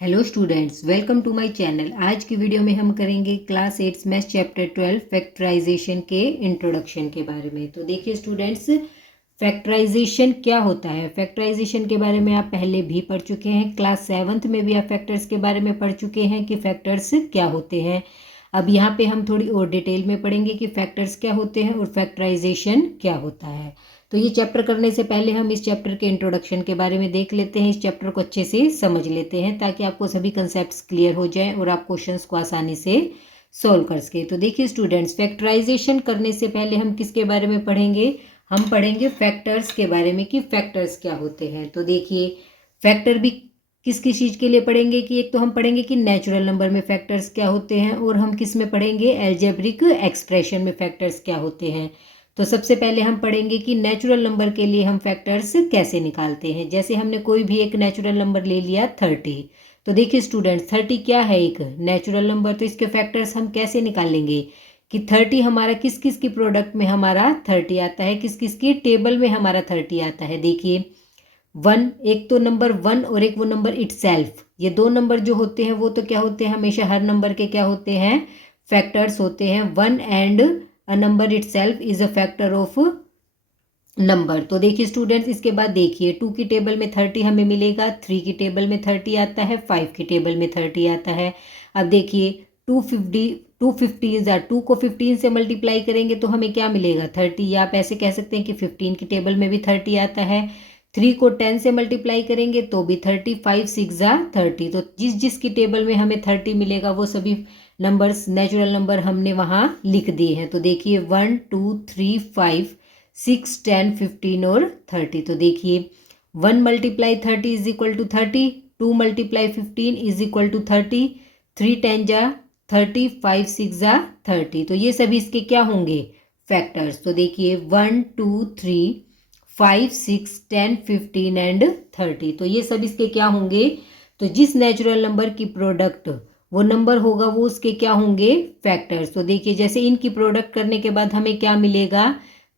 Hello students, welcome to my channel. आज की video में हम करेंगे क्लास 8 मैथ्स चैप्टर 12 फैक्टराइजेशन के इंट्रोडक्शन के बारे में। तो देखिए स्टूडेंट्स, फैक्टराइजेशन क्या होता है। फैक्टराइजेशन के बारे में आप पहले भी पढ़ चुके हैं। क्लास 7th में भी आप फैक्टर्स के बारे में पढ़ चुके हैं कि फैक्टर्स क्या होते हैं। अब यहाँ पे हम थोड़ी और डिटेल में पढ़ेंगे कि फैक्टर्स क्या होते हैं और फैक्टराइजेशन क्या होता है। तो ये चैप्टर करने से पहले हम इस चैप्टर के इंट्रोडक्शन के बारे में देख लेते हैं। इस चैप्टर को अच्छे से समझ लेते हैं ताकि आपको सभी कंसेप्ट्स क्लियर हो जाएं और आप क्वेश्चंस को आसानी से सॉल्व कर सके। तो देखिए स्टूडेंट्स, फैक्टराइजेशन करने से पहले हम किसके बारे में पढ़ेंगे? हम पढ़ेंगे फैक्टर्स के बारे में कि फैक्टर्स क्या होते हैं। तो देखिए, फैक्टर भी किस किस चीज़ के लिए पढ़ेंगे कि एक तो हम पढ़ेंगे कि नेचुरल नंबर में फैक्टर्स क्या होते हैं, और हम किस में पढ़ेंगे? अलजेब्रिक एक्सप्रेशन में फैक्टर्स क्या होते हैं। तो सबसे पहले हम पढ़ेंगे कि नेचुरल नंबर के लिए हम फैक्टर्स कैसे निकालते हैं। जैसे हमने कोई भी एक नेचुरल नंबर ले लिया 30। तो देखिए स्टूडेंट्स, 30 क्या है? एक नेचुरल नंबर। तो इसके फैक्टर्स हम कैसे निकालेंगे कि 30 हमारा किस किस की प्रोडक्ट में हमारा 30 आता है, किस किस की टेबल में हमारा 30 आता है। देखिए, वन, एक तो नंबर 1 और एक वो नंबर इटसेल्फ। ये दो नंबर जो होते हैं वो तो क्या होते हैं? हमेशा हर नंबर के क्या होते हैं? फैक्टर्स होते हैं। 1 and a number itself is a factor of number. तो देखिए स्टूडेंट्स, इसके बाद देखिए 2 की टेबल में 30 हमें मिलेगा, 3 की टेबल में 30 आता है, 5 की टेबल में 30 आता है। अब देखिए 2 को 15 से मल्टीप्लाई करेंगे तो हमें क्या मिलेगा? 30। या आप ऐसे कह सकते हैं कि 15 की टेबल में भी 30 आता है। 3 को 10 से मल्टीप्लाई करेंगे तो भी 30, 5 6 जा 30। तो जिस जिस की टेबल में हमें 30 मिलेगा वो सभी नंबर्स, नेचुरल नंबर हमने वहाँ लिख दिए हैं। तो देखिए 1 2 3 5 6 10 15 और 30। तो देखिए 1 multiply 30 is equal to 30, 2 multiply 15 is equal to 30, 3 10 जा 30, 5 6 जा 30। तो ये सभी इसके क्या होंगे? फैक्टर्स। तो देखिए 1 2 3 5 6 10 15 एंड 30। तो ये सब इसके क्या होंगे? तो जिस नेचुरल नंबर की प्रोडक्ट वो नंबर होगा वो उसके क्या होंगे? फैक्टर्स। तो देखिए, जैसे इनकी प्रोडक्ट करने के बाद हमें क्या मिलेगा?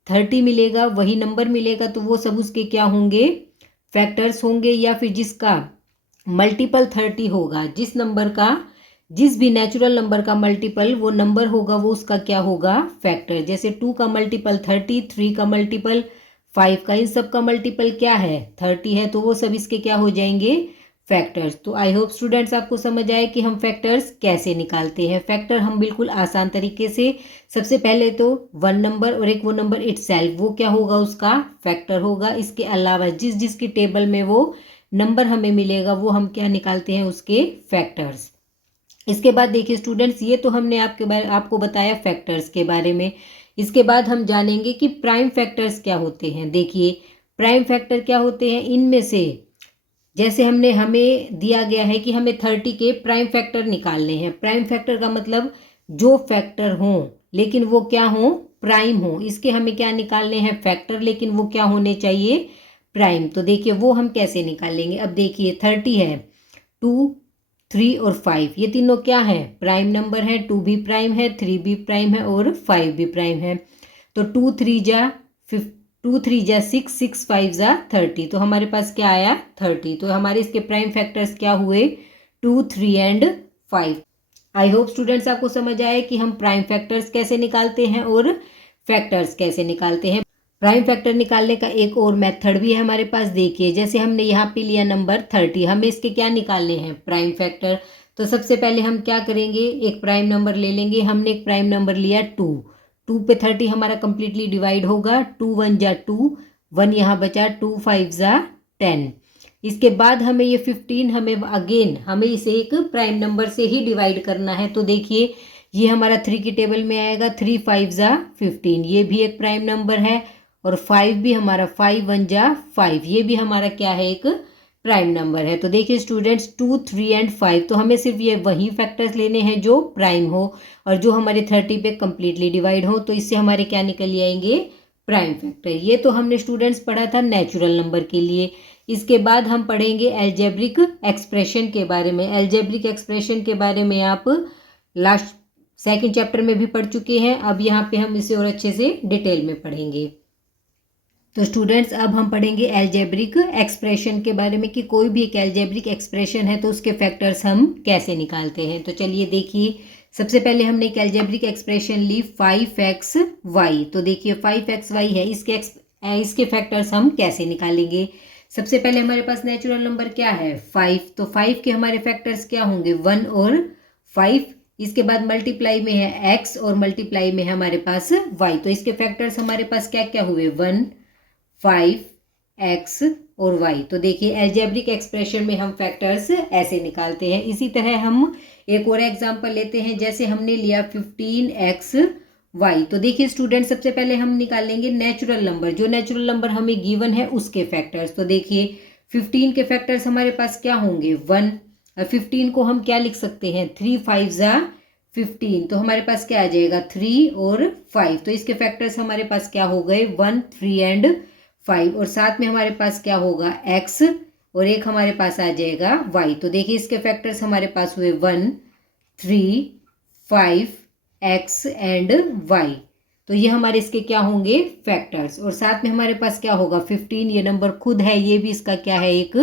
30 मिलेगा, वही नंबर मिलेगा, तो वो सब उसके क्या होंगे? फैक्टर्स होंगे। या फिर जिसका मल्टीपल 30 होगा, जिस नंबर का, जिस भी नेचुरल नंबर का मल्टीपल वो नंबर होगा वो उसका क्या होगा? फैक्टर। जैसे 2 का मल्टीपल 30, 3 का मल्टीपल 5 का, इन सब का मल्टीपल क्या है? 30 है, तो वो सब इसके क्या हो जाएंगे? फैक्टर्स। तो आई होप स्टूडेंट्स आपको समझ आए कि हम फैक्टर्स कैसे निकालते हैं। फैक्टर हम बिल्कुल आसान तरीके से, सबसे पहले तो 1 नंबर और एक वो नंबर इटसेल्फ, वो क्या होगा? उसका फैक्टर होगा। इसके अलावा जिस जिसकी टेबल में वो नंबर हमें मिलेगा वो हम क्या निकालते हैं? उसके फैक्टर्स। इसके बाद देखिए स्टूडेंट्स, ये तो हमने आपको बताया फैक्टर्स के बारे में। इसके बाद हम जानेंगे कि प्राइम फैक्टर्स क्या होते हैं। देखिए, प्राइम फैक्टर क्या होते हैं? इनमें से जैसे हमें दिया गया है कि हमें 30 के प्राइम फैक्टर निकालने हैं। प्राइम फैक्टर का मतलब जो फैक्टर हों लेकिन वो क्या हों? प्राइम हो। इसके हमें क्या निकालने हैं? फैक्टर, लेकिन वो क्या होने चाहिए? प्राइम। तो देखिए वो हम कैसे निकालेंगे। अब देखिए 30 है, 2 3 और 5, ये तीनों क्या है? प्राइम नंबर है। 2 भी प्राइम है, 3 भी प्राइम है और 5 भी प्राइम है। तो 2 3 जा 2 3 जा 6, 6 5 जा 30। तो हमारे पास क्या आया? 30। तो हमारे इसके प्राइम फैक्टर्स क्या हुए? 2 3 एंड 5। आई होप स्टूडेंट्स आपको समझ आए कि हम प्राइम फैक्टर्स कैसे निकालते हैं और फैक्टर्स कैसे निकालते हैं। प्राइम फैक्टर निकालने का एक और मेथड भी है हमारे पास। देखिए, जैसे हमने यहाँ पे लिया नंबर 30, हमें इसके क्या निकालने हैं? Prime factor. तो सबसे पहले हम क्या करेंगे? एक प्राइम नंबर ले लेंगे। हमने एक प्राइम नंबर लिया 2, 2 पे 30 हमारा कंप्लीटली डिवाइड होगा। 2 1 जा 2, 1 यहाँ बचा, 2 5 जा 10। इसके बाद हमें ये 15, हमें इसे एक प्राइम नंबर से ही डिवाइड करना है। तो देखिए ये हमारा 3 की टेबल में आएगा, 3 5 जा 15, ये भी एक प्राइम नंबर है। और 5 भी हमारा, 5 1 जा 5, ये भी हमारा क्या है? एक प्राइम नंबर है। तो देखिए स्टूडेंट्स, 2 3 एंड 5, तो हमें सिर्फ ये वही फैक्टर्स लेने हैं जो प्राइम हो और जो हमारे 30 पे कंप्लीटली डिवाइड हो। तो इससे हमारे क्या निकल आएंगे? Prime factor. ये तो हमने स्टूडेंट्स पढ़ा था नेचुरल नंबर के लिए। इसके बाद हम पढ़ेंगे अलजेब्रिक एक्सप्रेशन के बारे में। अलजेब्रिक एक्सप्रेशन के बारे में आप लास्ट सेकंड चैप्टर में भी पढ़ चुके हैं। अब यहाँ पे हम इसे और अच्छे से डिटेल में पढ़ेंगे। तो स्टूडेंट्स अब हम पढ़ेंगे अलजेब्रिक एक्सप्रेशन के बारे में कि कोई भी एक अलजेब्रिक एक्सप्रेशन है तो उसके फैक्टर्स हम कैसे निकालते हैं। तो चलिए देखिए, सबसे पहले हमने एक अलजेब्रिक एक्सप्रेशन ली 5xy। तो देखिए 5xy है, इसके फैक्टर्स हम कैसे निकालेंगे। सबसे पहले हमारे पास नेचुरल नंबर क्या है 5, तो 5 के हमारे फैक्टर्स क्या होंगे 1 और 5। इसके बाद मल्टीप्लाई में है x और मल्टीप्लाई में है हमारे पास y। तो इसके फैक्टर्स हमारे पास क्या क्या हुए 1, 5, x और y। तो देखिए अलजेब्रिक एक्सप्रेशन में हम फैक्टर्स ऐसे निकालते हैं। इसी तरह हम एक और एग्जांपल लेते हैं, जैसे हमने लिया 15xy। तो देखिए स्टूडेंट, सबसे पहले हम निकालेंगे नेचुरल नंबर, जो नेचुरल नंबर हमें गिवन है उसके फैक्टर्स। तो देखिए 15 के फैक्टर्स हमारे पास क्या होंगे 1, और 15 को हम क्या लिख सकते हैं 3 5 जा 15। तो हमारे पास क्या आ जाएगा 3 और 5। तो इसके फैक्टर्स हमारे पास क्या हो गए 1, 3 एंड 5। और साथ में हमारे पास क्या होगा x और एक हमारे पास आ जाएगा y। तो देखिए इसके फैक्टर्स हमारे पास हुए 1, 3, 5, x एंड y। तो ये हमारे इसके क्या होंगे फैक्टर्स। और साथ में हमारे पास क्या होगा 15, ये नंबर खुद है, ये भी इसका क्या है एक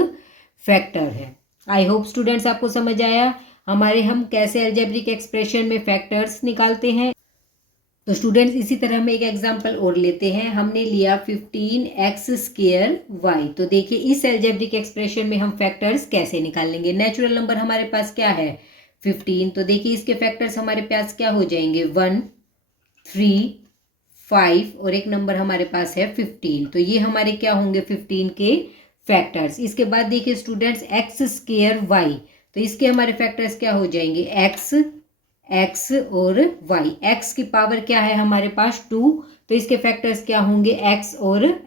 फैक्टर है। आई होप स्टूडेंट्स आपको समझ आया हम कैसे अलजेब्रिक एक्सप्रेशन में फैक्टर्स निकालते हैं। तो स्टूडेंट्स इसी तरह हम एक एग्जांपल और लेते हैं। हमने लिया 15x²y। तो देखिए इस अलजेब्रिक एक्सप्रेशन में हम फैक्टर्स कैसे निकालेंगे। नेचुरल नंबर हमारे पास क्या है 15। तो देखिए इसके फैक्टर्स हमारे पास क्या हो जाएंगे 1, 3, 5 और एक नंबर हमारे पास है 15। तो ये हमारे क्या होंगे 15 के फैक्टर्स। इसके बाद देखिए स्टूडेंट्स x² y। तो इसके हमारे फैक्टर्स क्या हो जाएंगे x और y। x की पावर क्या है हमारे पास 2। तो इसके फैक्टर्स क्या होंगे x और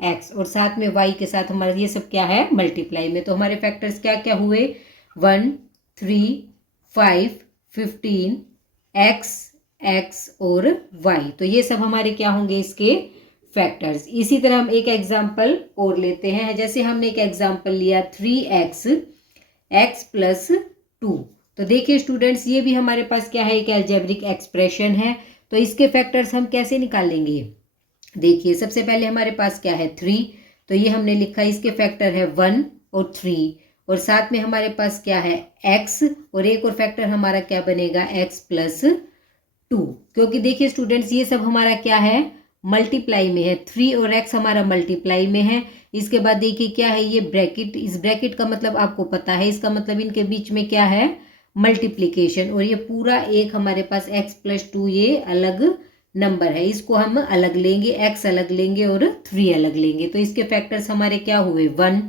साथ में y के साथ हमारे ये सब क्या है मल्टीप्लाई में। तो हमारे फैक्टर्स क्या क्या हुए 1, 3, 5, 15 x और y। तो ये सब हमारे क्या होंगे इसके फैक्टर्स। इसी तरह हम एक एग्जाम्पल और लेते हैं, जैसे हमने एक एग्जाम्पल लिया 3x x + 2। तो देखिए स्टूडेंट्स ये भी हमारे पास क्या है एक अलजेब्रिक एक्सप्रेशन है। तो इसके फैक्टर्स हम कैसे निकालेंगे। देखिए सबसे पहले हमारे पास क्या है 3। तो ये हमने लिखा, इसके फैक्टर है 1 और 3 और साथ में हमारे पास क्या है x और एक और फैक्टर हमारा क्या बनेगा x + 2। क्योंकि देखिए स्टूडेंट्स ये सब हमारा क्या है मल्टीप्लाई में है, 3 और x हमारा मल्टीप्लाई में है। इसके बाद देखिए क्या है ये ब्रैकेट, इस ब्रैकेट का मतलब आपको पता है, इसका मतलब इनके बीच में क्या है मल्टीप्लिकेशन। और ये पूरा एक हमारे पास x + 2 ये अलग नंबर है, इसको हम अलग लेंगे, x अलग लेंगे और 3 अलग लेंगे। तो इसके फैक्टर्स हमारे क्या हुए 1,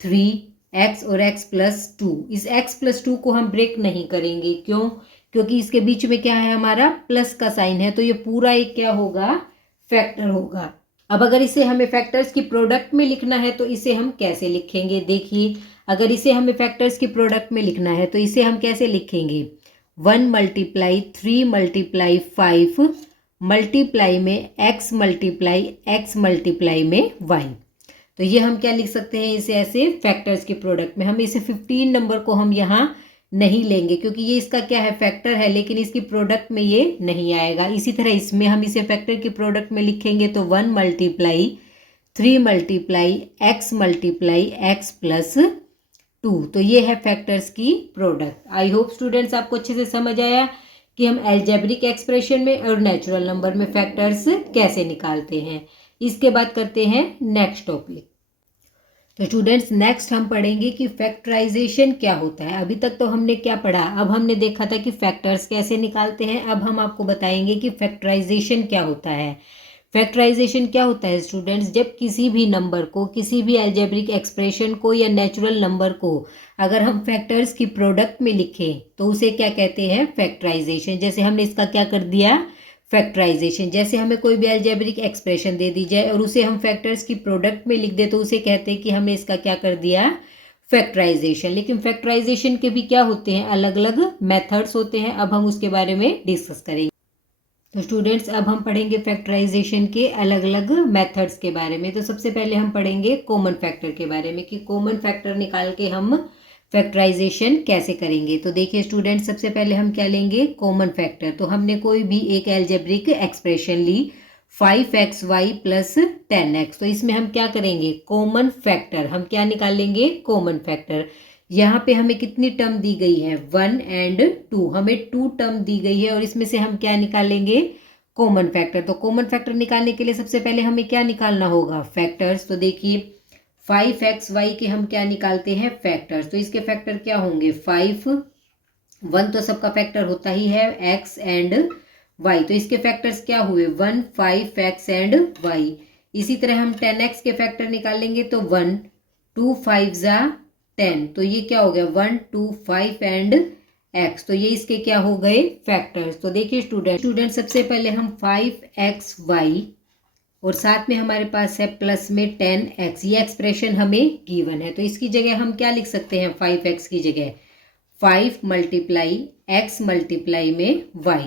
3 x और x + 2। इस x + 2 को हम ब्रेक नहीं करेंगे, क्यों, क्योंकि इसके बीच में क्या है हमारा प्लस का साइन है। तो ये पूरा एक क्या होगा फैक्टर होगा। अब अगर इसे हमें फैक्टर्स की प्रोडक्ट में लिखना है तो इसे हम कैसे लिखेंगे। देखिए अगर इसे हमें फैक्टर्स की प्रोडक्ट में लिखना है तो इसे हम कैसे लिखेंगे 1 × 3 × 5 मल्टीप्लाई में x मल्टीप्लाई x मल्टीप्लाई में y। तो ये हम क्या लिख सकते हैं इसे ऐसे फैक्टर्स की प्रोडक्ट में। हम इसे 15 नंबर को हम यहाँ नहीं लेंगे क्योंकि ये इसका क्या है फैक्टर है, लेकिन इसकी प्रोडक्ट में ये नहीं आएगा। इसी तरह इसमें हम इसे फैक्टर की प्रोडक्ट में लिखेंगे तो 1 × 3 × x मल्टीप्लाई x + 2। तो ये है फैक्टर्स की प्रोडक्ट। आई होप स्टूडेंट्स आपको अच्छे से समझ आया कि हम अलजेब्रिक एक्सप्रेशन में और नेचुरल नंबर में फैक्टर्स कैसे निकालते हैं। इसके बाद करते हैं नेक्स्ट टॉपिक। तो स्टूडेंट्स नेक्स्ट हम पढ़ेंगे कि फैक्टराइजेशन क्या होता है। अभी तक तो हमने क्या पढ़ा, अब हमने देखा था कि फैक्टर्स कैसे निकालते हैं। अब हम आपको बताएंगे कि फैक्टराइजेशन क्या होता है। फैक्टराइजेशन क्या होता है स्टूडेंट्स, जब किसी भी नंबर को, किसी भी अलजेब्रिक एक्सप्रेशन को या नेचुरल नंबर को अगर हम फैक्टर्स की प्रोडक्ट में लिखें तो उसे क्या कहते हैं फैक्टराइजेशन। जैसे हमने इसका क्या कर दिया फैक्टराइजेशन। जैसे हमें कोई भी अलजेब्रिक एक्सप्रेशन दे दी जाए और उसे हम फैक्टर्स की प्रोडक्ट में लिख दे तो उसे कहते हैं कि हमने इसका क्या कर दिया फैक्टराइजेशन। लेकिन फैक्टराइजेशन के भी क्या होते हैं अलग अलग मेथड्स होते हैं। अब हम उसके बारे में डिस्कस करेंगे। तो स्टूडेंट्स अब हम पढ़ेंगे फैक्टराइजेशन के अलग अलग मेथड्स के बारे में। तो सबसे पहले हम पढ़ेंगे कॉमन फैक्टर के बारे में कि कॉमन फैक्टर निकाल के हम फैक्टराइजेशन कैसे करेंगे। तो देखिए स्टूडेंट्स सबसे पहले हम क्या लेंगे कॉमन फैक्टर। तो हमने कोई भी एक अलजेब्रिक एक्सप्रेशन ली 5xy प्लस 10x। तो इसमें हम क्या करेंगे, कॉमन फैक्टर, हम क्या निकालेंगे, कॉमन फैक्टर। यहाँ पे हमें कितनी टर्म दी गई है, 1 एंड 2, हमें 2 टर्म दी गई है और इसमें से हम क्या निकालेंगे, कॉमन फैक्टर। तो कॉमन फैक्टर निकालने के लिए सबसे पहले हमें क्या निकालना होगा, फैक्टर्स। तो देखिए 5xy के हम क्या निकालते हैं, फैक्टर्स। तो इसके फैक्टर क्या होंगे, 5, 1 तो सबका फैक्टर होता ही है, x एंड y। तो इसके फैक्टर्स क्या हुए, 1, 5x एंड y। इसी तरह हम 10x के फैक्टर निकालेंगे तो 1, 2, 5 ज़ा 10। तो ये क्या हो गया, 1, 2, 5 एंड x। तो ये इसके क्या हो गए, फैक्टर्स। तो देखिए स्टूडेंट सबसे पहले हम 5xy और साथ में हमारे पास है प्लस में 10x, ये एक्सप्रेशन हमें गिवन है। तो इसकी जगह हम क्या लिख सकते हैं, 5x की जगह 5 मल्टीप्लाई x मल्टीप्लाई में y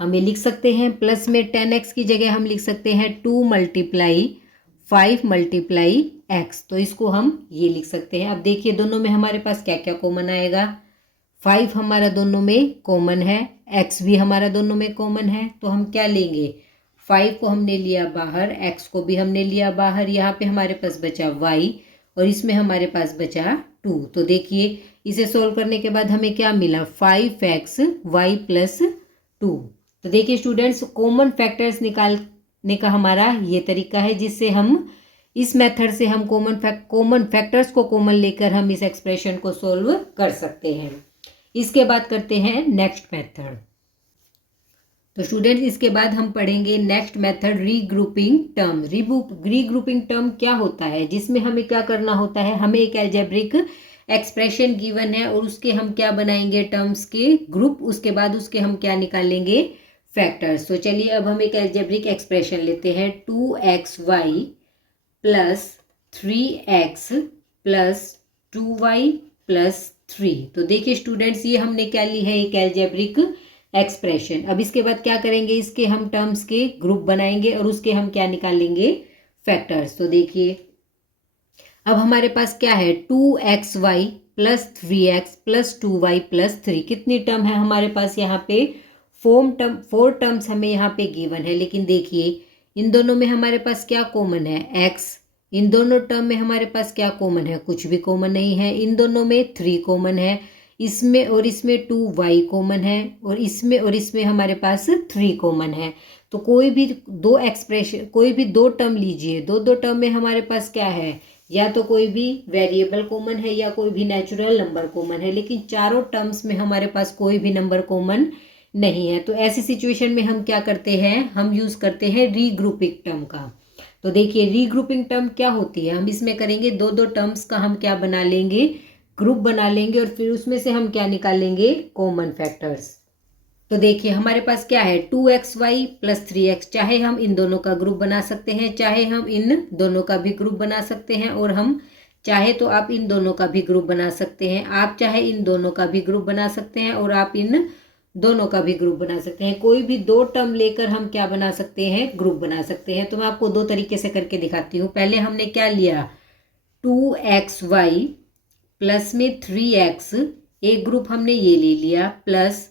हमें लिख सकते हैं। प्लस में 10x की जगह हम लिख सकते हैं 2 मल्टीप्लाई 5 मल्टीप्लाई x। तो इसको हम ये लिख सकते हैं। अब देखिए दोनों में हमारे पास क्या क्या कॉमन आएगा, 5 हमारा दोनों में कॉमन है, x भी हमारा दोनों में कॉमन है। तो हम क्या लेंगे, 5 को हमने लिया बाहर, x को भी हमने लिया बाहर, यहाँ पे हमारे पास बचा y और इसमें हमारे पास बचा 2। तो देखिए इसे सोल्व करने के बाद हमें क्या मिला, 5xy प्लस 2। तो देखिए स्टूडेंट्स, कॉमन फैक्टर्स निकालने का हमारा ये तरीका है, जिससे हम इस मेथड से हम कॉमन फैक्टर्स को कॉमन लेकर हम इस एक्सप्रेशन को सोल्व कर सकते हैं। इसके बाद करते हैं नेक्स्ट मेथड। तो स्टूडेंट्स इसके बाद हम पढ़ेंगे next method, regrouping term. Regrouping term क्या होता है, जिसमें हमें क्या करना होता है, हमें एक अलजेब्रिक एक्सप्रेशन गिवन है और उसके हम क्या बनाएंगे, टर्म्स के ग्रुप, उसके बाद उसके हम क्या निकालेंगे, फैक्टर्स। तो चलिए अब हम एक अलजेब्रिक एक्सप्रेशन लेते हैं, 2xy plus 3x plus 2y plus 3। तो देखिए स्टूडेंट्स ये हमने क्या ली है, एक अलजेब्रिक एक्सप्रेशन। अब इसके बाद क्या करेंगे, इसके हम टर्म्स के ग्रुप बनाएंगे और उसके हम क्या निकालेंगे, फैक्टर्स। तो देखिए अब हमारे पास क्या है, 2xy plus 3x plus 2y plus 3। कितनी टर्म है हमारे पास यहाँ पे, 4 टर्म्स हमें यहाँ पे गिवन है। लेकिन देखिए इन दोनों में हमारे पास क्या कॉमन है, x। इन दोनों टर्म में हमारे पास क्या कॉमन है, कुछ भी कॉमन नहीं है। इन दोनों में 3 कॉमन है, इसमें और इसमें 2y कॉमन है और इसमें हमारे पास 3 कॉमन है। तो कोई भी दो टर्म लीजिए, दो टर्म में हमारे पास क्या है, या तो कोई भी वेरिएबल कॉमन है या कोई भी नेचुरल नंबर कॉमन है, लेकिन चारों टर्म्स में हमारे पास कोई भी नंबर कॉमन नहीं है। तो ऐसी सिचुएशन में हम क्या करते हैं, हम यूज करते हैं रीग्रुपिंग टर्म का। तो देखिए रीग्रुपिंग टर्म क्या होती है, हम इसमें करेंगे दो टर्म्स का हम क्या बना लेंगे, ग्रुप बना लेंगे और फिर उसमें से हम क्या निकालेंगे, कॉमन फैक्टर्स। तो देखिए हमारे पास क्या है, 2xy प्लस 3x। चाहे हम इन दोनों का ग्रुप बना सकते हैं, चाहे हम इन दोनों का भी ग्रुप बना सकते हैं, और हम चाहे तो आप इन दोनों का भी ग्रुप बना सकते हैं, आप चाहे इन दोनों का भी ग्रुप बना सकते हैं और आप इन दोनों का भी ग्रुप बना सकते हैं। कोई भी दो टर्म लेकर हम क्या बना सकते हैं, ग्रुप बना सकते हैं। तो मैं आपको दो तरीके से करके दिखाती हूँ। पहले हमने क्या लिया, 2xy प्लस में 3x, एक ग्रुप हमने ये ले लिया, प्लस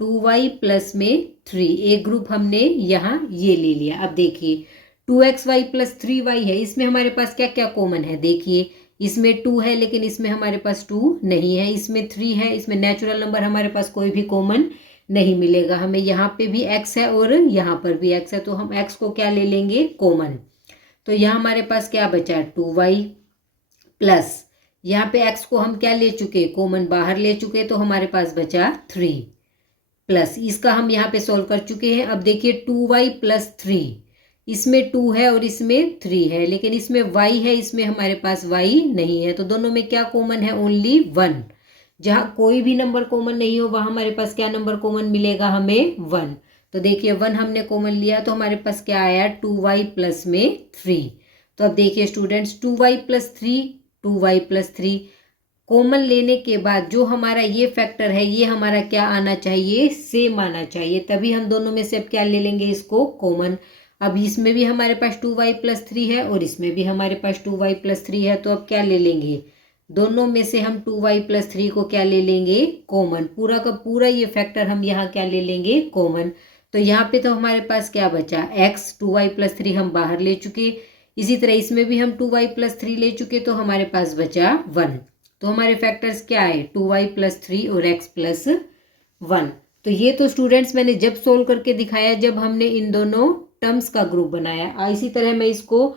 2y प्लस में 3, एक ग्रुप हमने यहाँ ये ले लिया। अब देखिए 2xy प्लस 3y है, इसमें हमारे पास क्या क्या कॉमन है, देखिए इसमें 2 है लेकिन इसमें हमारे पास 2 नहीं है, इसमें 3 है, इसमें नेचुरल नंबर हमारे पास कोई भी कॉमन नहीं मिलेगा हमें। यहाँ पे भी x है और यहाँ पर भी x है, तो हम x को क्या ले लेंगे, कॉमन। तो यहाँ हमारे पास क्या बचा, 2y प्लस यहाँ पे x को हम क्या ले चुके, कॉमन बाहर ले चुके, तो हमारे पास बचा 3 प्लस इसका हम यहाँ पे सॉल्व कर चुके हैं। अब देखिए 2y प्लस 3, इसमें 2 है और इसमें 3 है, लेकिन इसमें y है, इसमें हमारे पास y नहीं है। तो दोनों में क्या कॉमन है, ओनली 1। जहाँ कोई भी नंबर कॉमन नहीं हो वहाँ हमारे पास क्या नंबर कॉमन मिलेगा, हमें 1। तो देखिए 1 हमने कॉमन लिया तो हमारे पास क्या आया, 2y प्लस में 3। तो अब देखिए students 2y plus 3, 2y plus 3 common लेने के बाद जो हमारा ये फैक्टर है ये हमारा क्या आना चाहिए, सेम आना चाहिए, तभी हम दोनों में से अब क्या ले लेंगे, इसको कॉमन। अब इसमें भी हमारे पास 2y प्लस 3 है और इसमें भी हमारे पास 2y प्लस 3 है, तो अब क्या ले लेंगे, दोनों में से हम 2y प्लस 3 को क्या ले लेंगे, कॉमन। पूरा का पूरा ये फैक्टर हम यहाँ क्या ले लेंगे, कॉमन। तो यहाँ पे तो हमारे पास क्या बचा, x 2y+3 हम बाहर ले चुके। इसी तरह इसमें भी हम 2y+3 ले चुके, तो हमारे पास बचा 1। तो हमारे फैक्टर्स क्या है, 2y+3 और x+1। तो ये तो स्टूडेंट्स मैंने जब सोल्व करके दिखाया, जब हमने इन दोनों टर्म्स का ग्रुप बनाया। इसी तरह मैं इसको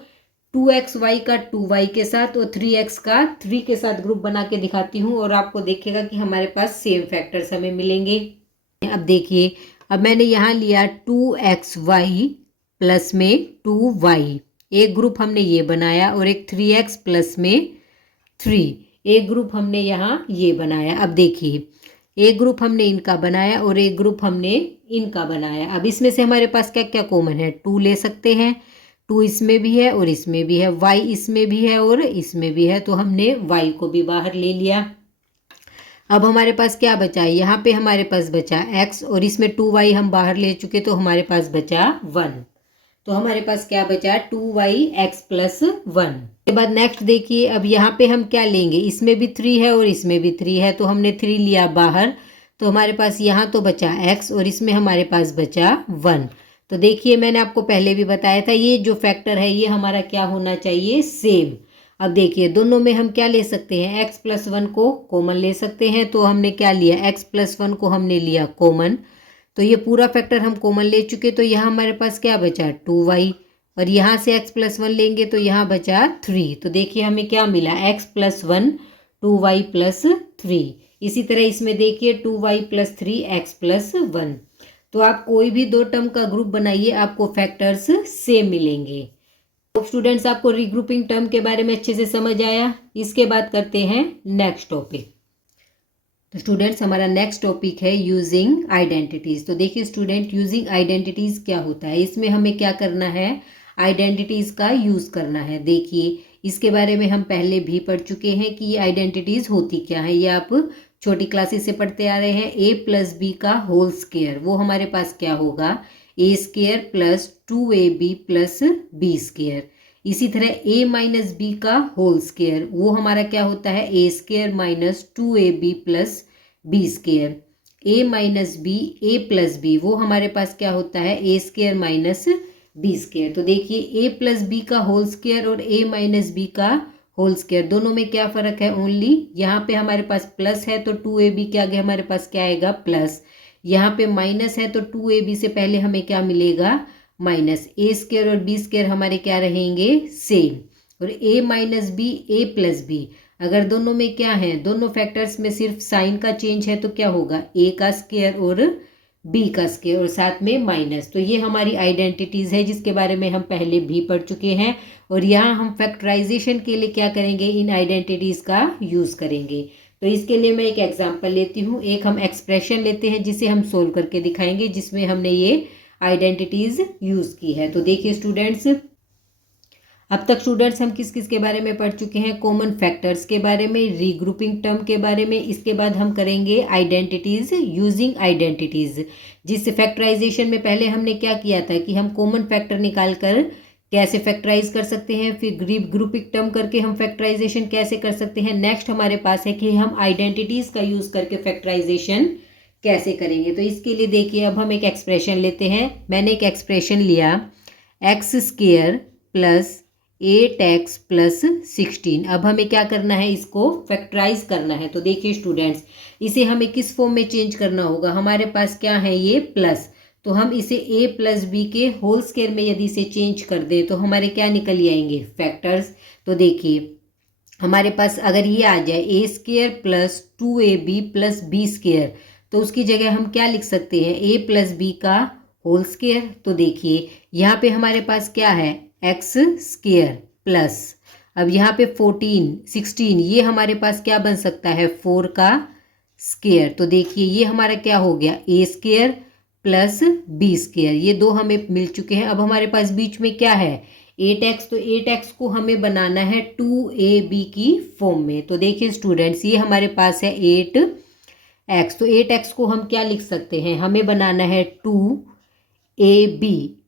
2xy का 2y के साथ और 3x का 3 के साथ ग्रुप बना के दिखाती हूँ, और आपको देखेगा कि हमारे पास सेम फैक्टर्स हमें मिलेंगे। अब देखिए, अब मैंने यहाँ लिया 2xy प्लस में 2y, एक ग्रुप हमने ये बनाया, और एक 3x प्लस में 3, एक ग्रुप हमने यहाँ ये बनाया। अब देखिए, एक ग्रुप हमने इनका बनाया और एक ग्रुप हमने इनका बनाया। अब इसमें से हमारे पास क्या क्या कॉमन है, 2 ले सकते हैं, 2 इसमें भी है और इसमें भी है, y इसमें भी है और इसमें भी है, तो हमने y को भी बाहर ले लिया। अब हमारे पास क्या बचा, यहाँ पे हमारे पास बचा x, और इसमें 2y हम बाहर ले चुके, तो हमारे पास बचा 1। तो हमारे पास क्या बचा, 2yx+1। के बाद नेक्स्ट देखिए, अब यहाँ पे हम क्या लेंगे, इसमें भी 3 है और इसमें भी 3 है, तो हमने 3 लिया बाहर, तो हमारे पास यहाँ तो बचा x और इसमें हमारे पास बचा 1। तो देखिए, मैंने आपको पहले भी बताया था, ये जो फैक्टर है ये हमारा क्या होना चाहिए, सेम। अब देखिए, दोनों में हम क्या ले सकते हैं, x+1 को कॉमन ले सकते हैं, तो हमने क्या लिया, x+1 को हमने लिया कॉमन, तो ये पूरा फैक्टर हम कॉमन ले चुके। तो यहाँ हमारे पास क्या बचा, 2y, और यहाँ से x+1 लेंगे तो यहाँ बचा 3। तो देखिए हमें क्या मिला, x+1 2y+3। इसी तरह इसमें देखिए 2y+3 x+1। तो आप कोई भी दो टर्म का ग्रुप बनाइए, आपको फैक्टर्स सेम मिलेंगे। तो स्टूडेंट्स, आपको रीग्रुपिंग टर्म के बारे में अच्छे से समझ आया। इसके बाद करते हैं नेक्स्ट टॉपिक। तो स्टूडेंट्स, हमारा नेक्स्ट टॉपिक है यूजिंग आइडेंटिटीज़। तो देखिए स्टूडेंट, यूजिंग आइडेंटिटीज़ क्या होता है, इसमें हमें क्या करना है, आइडेंटिटीज़ का यूज़ करना है। देखिए, इसके बारे में हम पहले भी पढ़ चुके हैं कि ये आइडेंटिटीज़ होती क्या है। ये आप छोटी क्लासेस से पढ़ते आ रहे हैं। a+b का होल स्क्वायर, वो हमारे पास क्या होगा, a² + 2ab + b²। इसी तरह a-b का होल स्क्वायर, वो हमारा क्या होता है, a² - 2ab + b²। a-b a+b, वो हमारे पास क्या होता है, a² - b²। तो देखिए, a+b का होल स्क्वायर और a-b का होल स्क्वायर, दोनों में क्या फ़र्क है, ओनली यहाँ पे हमारे पास प्लस है तो 2ab के आगे हमारे पास क्या आएगा, प्लस। यहाँ पे माइनस है तो 2ab से पहले हमें क्या मिलेगा, माइनस। a² और b² हमारे क्या रहेंगे, सेम। और a-b a+b, अगर दोनों में क्या है, दोनों फैक्टर्स में सिर्फ साइन का चेंज है, तो क्या होगा, a का स्क्वायर और b का स्क्वायर और साथ में माइनस। तो ये हमारी आइडेंटिटीज़ है, जिसके बारे में हम पहले भी पढ़ चुके हैं। और यहाँ हम फैक्टराइजेशन के लिए क्या करेंगे, इन आइडेंटिटीज़ का यूज़ करेंगे। तो इसके लिए मैं एक एग्जांपल लेती हूँ, एक हम एक्सप्रेशन लेते हैं जिसे हम सोल्व करके दिखाएंगे, जिसमें हमने ये आइडेंटिटीज़ यूज़ की है। तो देखिए स्टूडेंट्स, अब तक स्टूडेंट्स हम किस किस के बारे में पढ़ चुके हैं, कॉमन फैक्टर्स के बारे में, रीग्रुपिंग टर्म के बारे में। इसके बाद हम करेंगे आइडेंटिटीज़, यूजिंग आइडेंटिटीज़, जिससे फैक्टराइजेशन में पहले हमने क्या किया था कि हम कॉमन फैक्टर निकाल कर कैसे फैक्टराइज कर सकते हैं, फिर ग्रुपिंग टर्म करके हम फैक्टराइजेशन कैसे कर सकते हैं। नेक्स्ट हमारे पास है कि हम आइडेंटिटीज़ का यूज़ करके फैक्टराइजेशन कैसे करेंगे। तो इसके लिए देखिए, अब हम एक एक्सप्रेशन लेते हैं। मैंने एक एक्सप्रेशन लिया, x² + 8x + 16। अब हमें क्या करना है, इसको फैक्टराइज करना है। तो देखिए स्टूडेंट्स, इसे हमें किस फॉर्म में चेंज करना होगा, हमारे पास क्या है, ये प्लस, तो हम इसे a+b के होल स्क्वायर में यदि इसे चेंज कर दें तो हमारे क्या निकल आएंगे, फैक्टर्स। तो देखिए हमारे पास अगर ये आ जाए a² + 2ab + b², तो उसकी जगह हम क्या लिख सकते हैं, a+b का होल स्क्वायर। तो देखिए यहाँ पे हमारे पास क्या है, x² प्लस, अब यहाँ पे 16, ये हमारे पास क्या बन सकता है, 4 का स्क्वायर। तो देखिए ये हमारा क्या हो गया, a² + b², ये दो हमें मिल चुके हैं। अब हमारे पास बीच में क्या है, 8x, तो 8x को हमें बनाना है 2ab की फॉर्म में। तो देखिए स्टूडेंट्स, ये हमारे पास है 8x, तो 8x को हम क्या लिख सकते हैं, हमें बनाना है 2ab,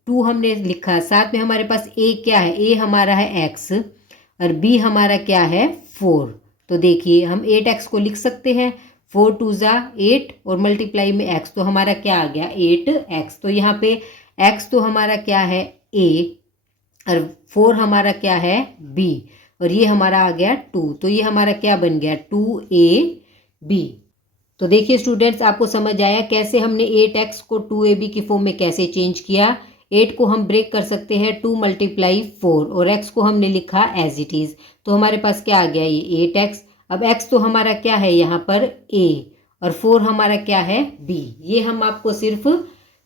2 हमने लिखा, साथ में हमारे पास a क्या है, a हमारा है x और b हमारा क्या है, 4। तो देखिए हम 8x को लिख सकते हैं, 4 2 ज़ा 8 और मल्टीप्लाई में x, तो हमारा क्या आ गया 8x। तो यहाँ पे x तो हमारा क्या है a और 4 हमारा क्या है b और ये हमारा आ गया 2, तो ये हमारा क्या बन गया 2ab। तो देखिए स्टूडेंट्स, आपको समझ आया कैसे हमने 8x को 2ab की फॉर्म में कैसे चेंज किया। 8 को हम ब्रेक कर सकते हैं 2 × 4 और x को हमने लिखा एज इट इज़, तो हमारे पास क्या आ गया ये 8x। अब x तो हमारा क्या है यहाँ पर a और 4 हमारा क्या है b। ये हम आपको सिर्फ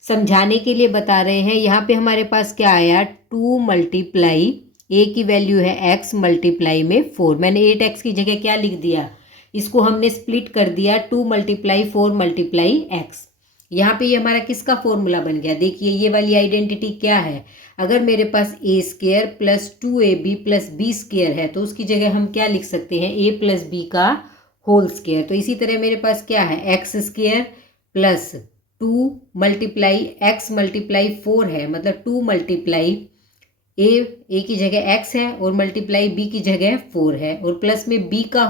समझाने के लिए बता रहे हैं। यहाँ पे हमारे पास क्या आया 2 × a की वैल्यू है x मल्टीप्लाई में 4। मैंने 8x की जगह क्या लिख दिया, इसको हमने स्प्लिट कर दिया 2 × 4 × x। यहाँ पे ये हमारा किसका फॉर्मूला बन गया, देखिए ये वाली आइडेंटिटी क्या है। अगर मेरे पास a² plus 2ab plus b² है तो उसकी जगह हम क्या लिख सकते हैं a प्लस b का होल स्क्वायर। तो इसी तरह मेरे पास क्या है x² प्लस 2 × x मल्टीप्लाई 4 है, मतलब 2 × a की जगह x है और मल्टीप्लाई b की जगह 4 है और प्लस में b का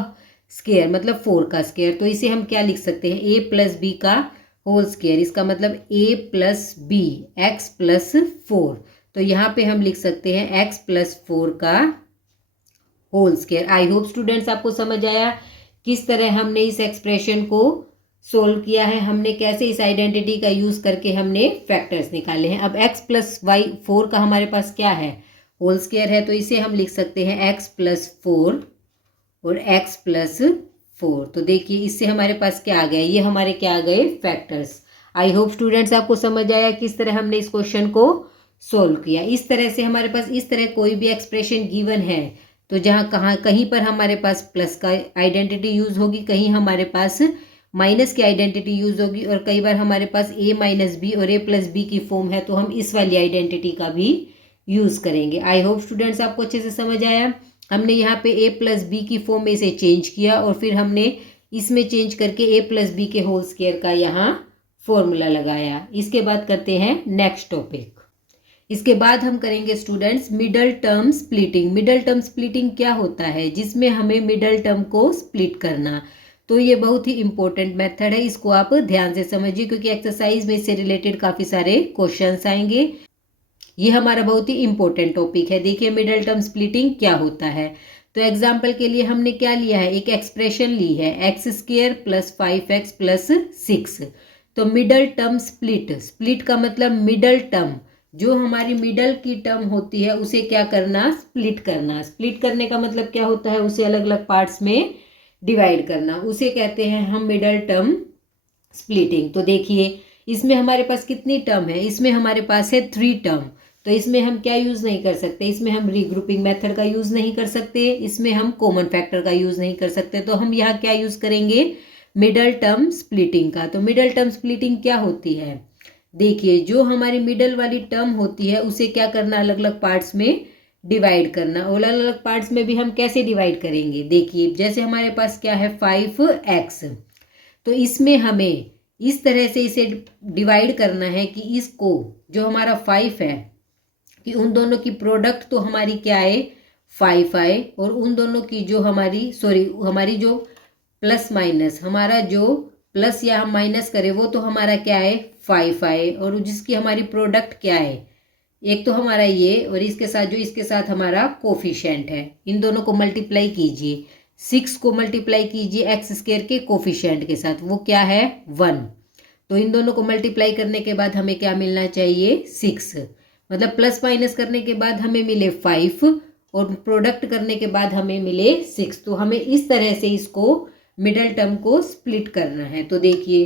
स्क्वायर मतलब 4 का स्क्वायर। तो इसे हम क्या लिख सकते हैं a प्लस b का होल स्क्वायर। इसका मतलब a plus b x plus 4। तो यहाँ पे हम लिख सकते हैं x प्लस 4 का whole square. I hope students आपको समझ आया किस तरह हमने इस एक्सप्रेशन को सोल्व किया है, हमने कैसे इस आइडेंटिटी का यूज़ करके हमने फैक्टर्स निकाले हैं। अब x प्लस वाई 4 का हमारे पास क्या है होल स्क्वायर है, तो इसे हम लिख सकते हैं x प्लस 4 और x प्लस 4। तो देखिए इससे हमारे पास क्या आ गया, ये हमारे क्या आ गए फैक्टर्स। आई होप स्टूडेंट्स आपको समझ आया किस तरह हमने इस क्वेश्चन को सोल्व किया। इस तरह से हमारे पास इस तरह कोई भी एक्सप्रेशन गिवन है तो जहाँ कहीं पर हमारे पास प्लस का आइडेंटिटी यूज़ होगी, कहीं हमारे पास माइनस की आइडेंटिटी यूज़ होगी और कई बार हमारे पास a माइनस बी और a प्लस बी की फॉर्म है तो हम इस वाली आइडेंटिटी का भी यूज़ करेंगे। आई होप स्टूडेंट्स आपको अच्छे से समझ आया। हमने यहाँ पे a प्लस बी की फॉर्म में इसे चेंज किया और फिर हमने इसमें चेंज करके a प्लस बी के होल स्क्वायर का यहाँ फॉर्मूला लगाया। इसके बाद करते हैं नेक्स्ट टॉपिक। इसके बाद हम करेंगे students middle term splitting. Middle term splitting क्या होता है, जिसमें हमें मिडल टर्म को स्प्लिट करना। तो ये बहुत ही इंपॉर्टेंट मेथड है, इसको आप ध्यान से समझिए क्योंकि एक्सरसाइज में इससे रिलेटेड काफ़ी सारे क्वेश्चंस आएंगे। ये हमारा बहुत ही इंपॉर्टेंट टॉपिक है। देखिए मिडल टर्म स्प्लिटिंग क्या होता है। तो एग्जाम्पल के लिए हमने क्या लिया है, एक एक्सप्रेशन ली है x² प्लस 5x प्लस 6। तो मिडल टर्म स्प्लिट का मतलब मिडल टर्म, जो हमारी मिडल की टर्म होती है उसे क्या करना, स्प्लिट करना। स्प्लिट करने का मतलब क्या होता है, उसे अलग अलग पार्ट्स में डिवाइड करना, उसे कहते हैं हम मिडल टर्म स्प्लिटिंग। तो देखिए इसमें हमारे पास कितनी टर्म है, इसमें हमारे पास है 3 टर्म। तो इसमें हम क्या यूज़ नहीं कर सकते, इसमें हम रीग्रुपिंग मेथड का यूज़ नहीं कर सकते, इसमें हम कॉमन फैक्टर का यूज़ नहीं कर सकते। तो हम यहाँ क्या यूज़ करेंगे, मिडल टर्म स्प्लिटिंग का। तो मिडल टर्म स्प्लिटिंग क्या होती है, देखिए जो हमारी मिडल वाली टर्म होती है उसे क्या करना, अलग अलग पार्ट्स में डिवाइड करना। और अलग अलग पार्ट्स में भी हम कैसे डिवाइड करेंगे, देखिए जैसे हमारे पास क्या है 5x, तो इसमें हमें इस तरह से इसे डिवाइड करना है कि इसको जो हमारा 5 है कि उन दोनों की प्रोडक्ट तो हमारी क्या है 5 आए और उन दोनों की जो हमारी जो प्लस माइनस, हमारा जो प्लस या हम माइनस करें वो तो हमारा क्या है 5 आए और जिसकी हमारी प्रोडक्ट क्या है, एक तो हमारा ये और इसके साथ जो इसके साथ हमारा कोफिशिएंट है, इन दोनों को मल्टीप्लाई कीजिए। 6 को मल्टीप्लाई कीजिए x² के कोफिशिएंट के साथ, वो क्या है 1। तो इन दोनों को मल्टीप्लाई करने के बाद हमें क्या मिलना चाहिए 6, मतलब प्लस माइनस करने के बाद हमें मिले 5 और प्रोडक्ट करने के बाद हमें मिले 6। तो हमें इस तरह से इसको मिडल टर्म को स्प्लिट करना है। तो देखिए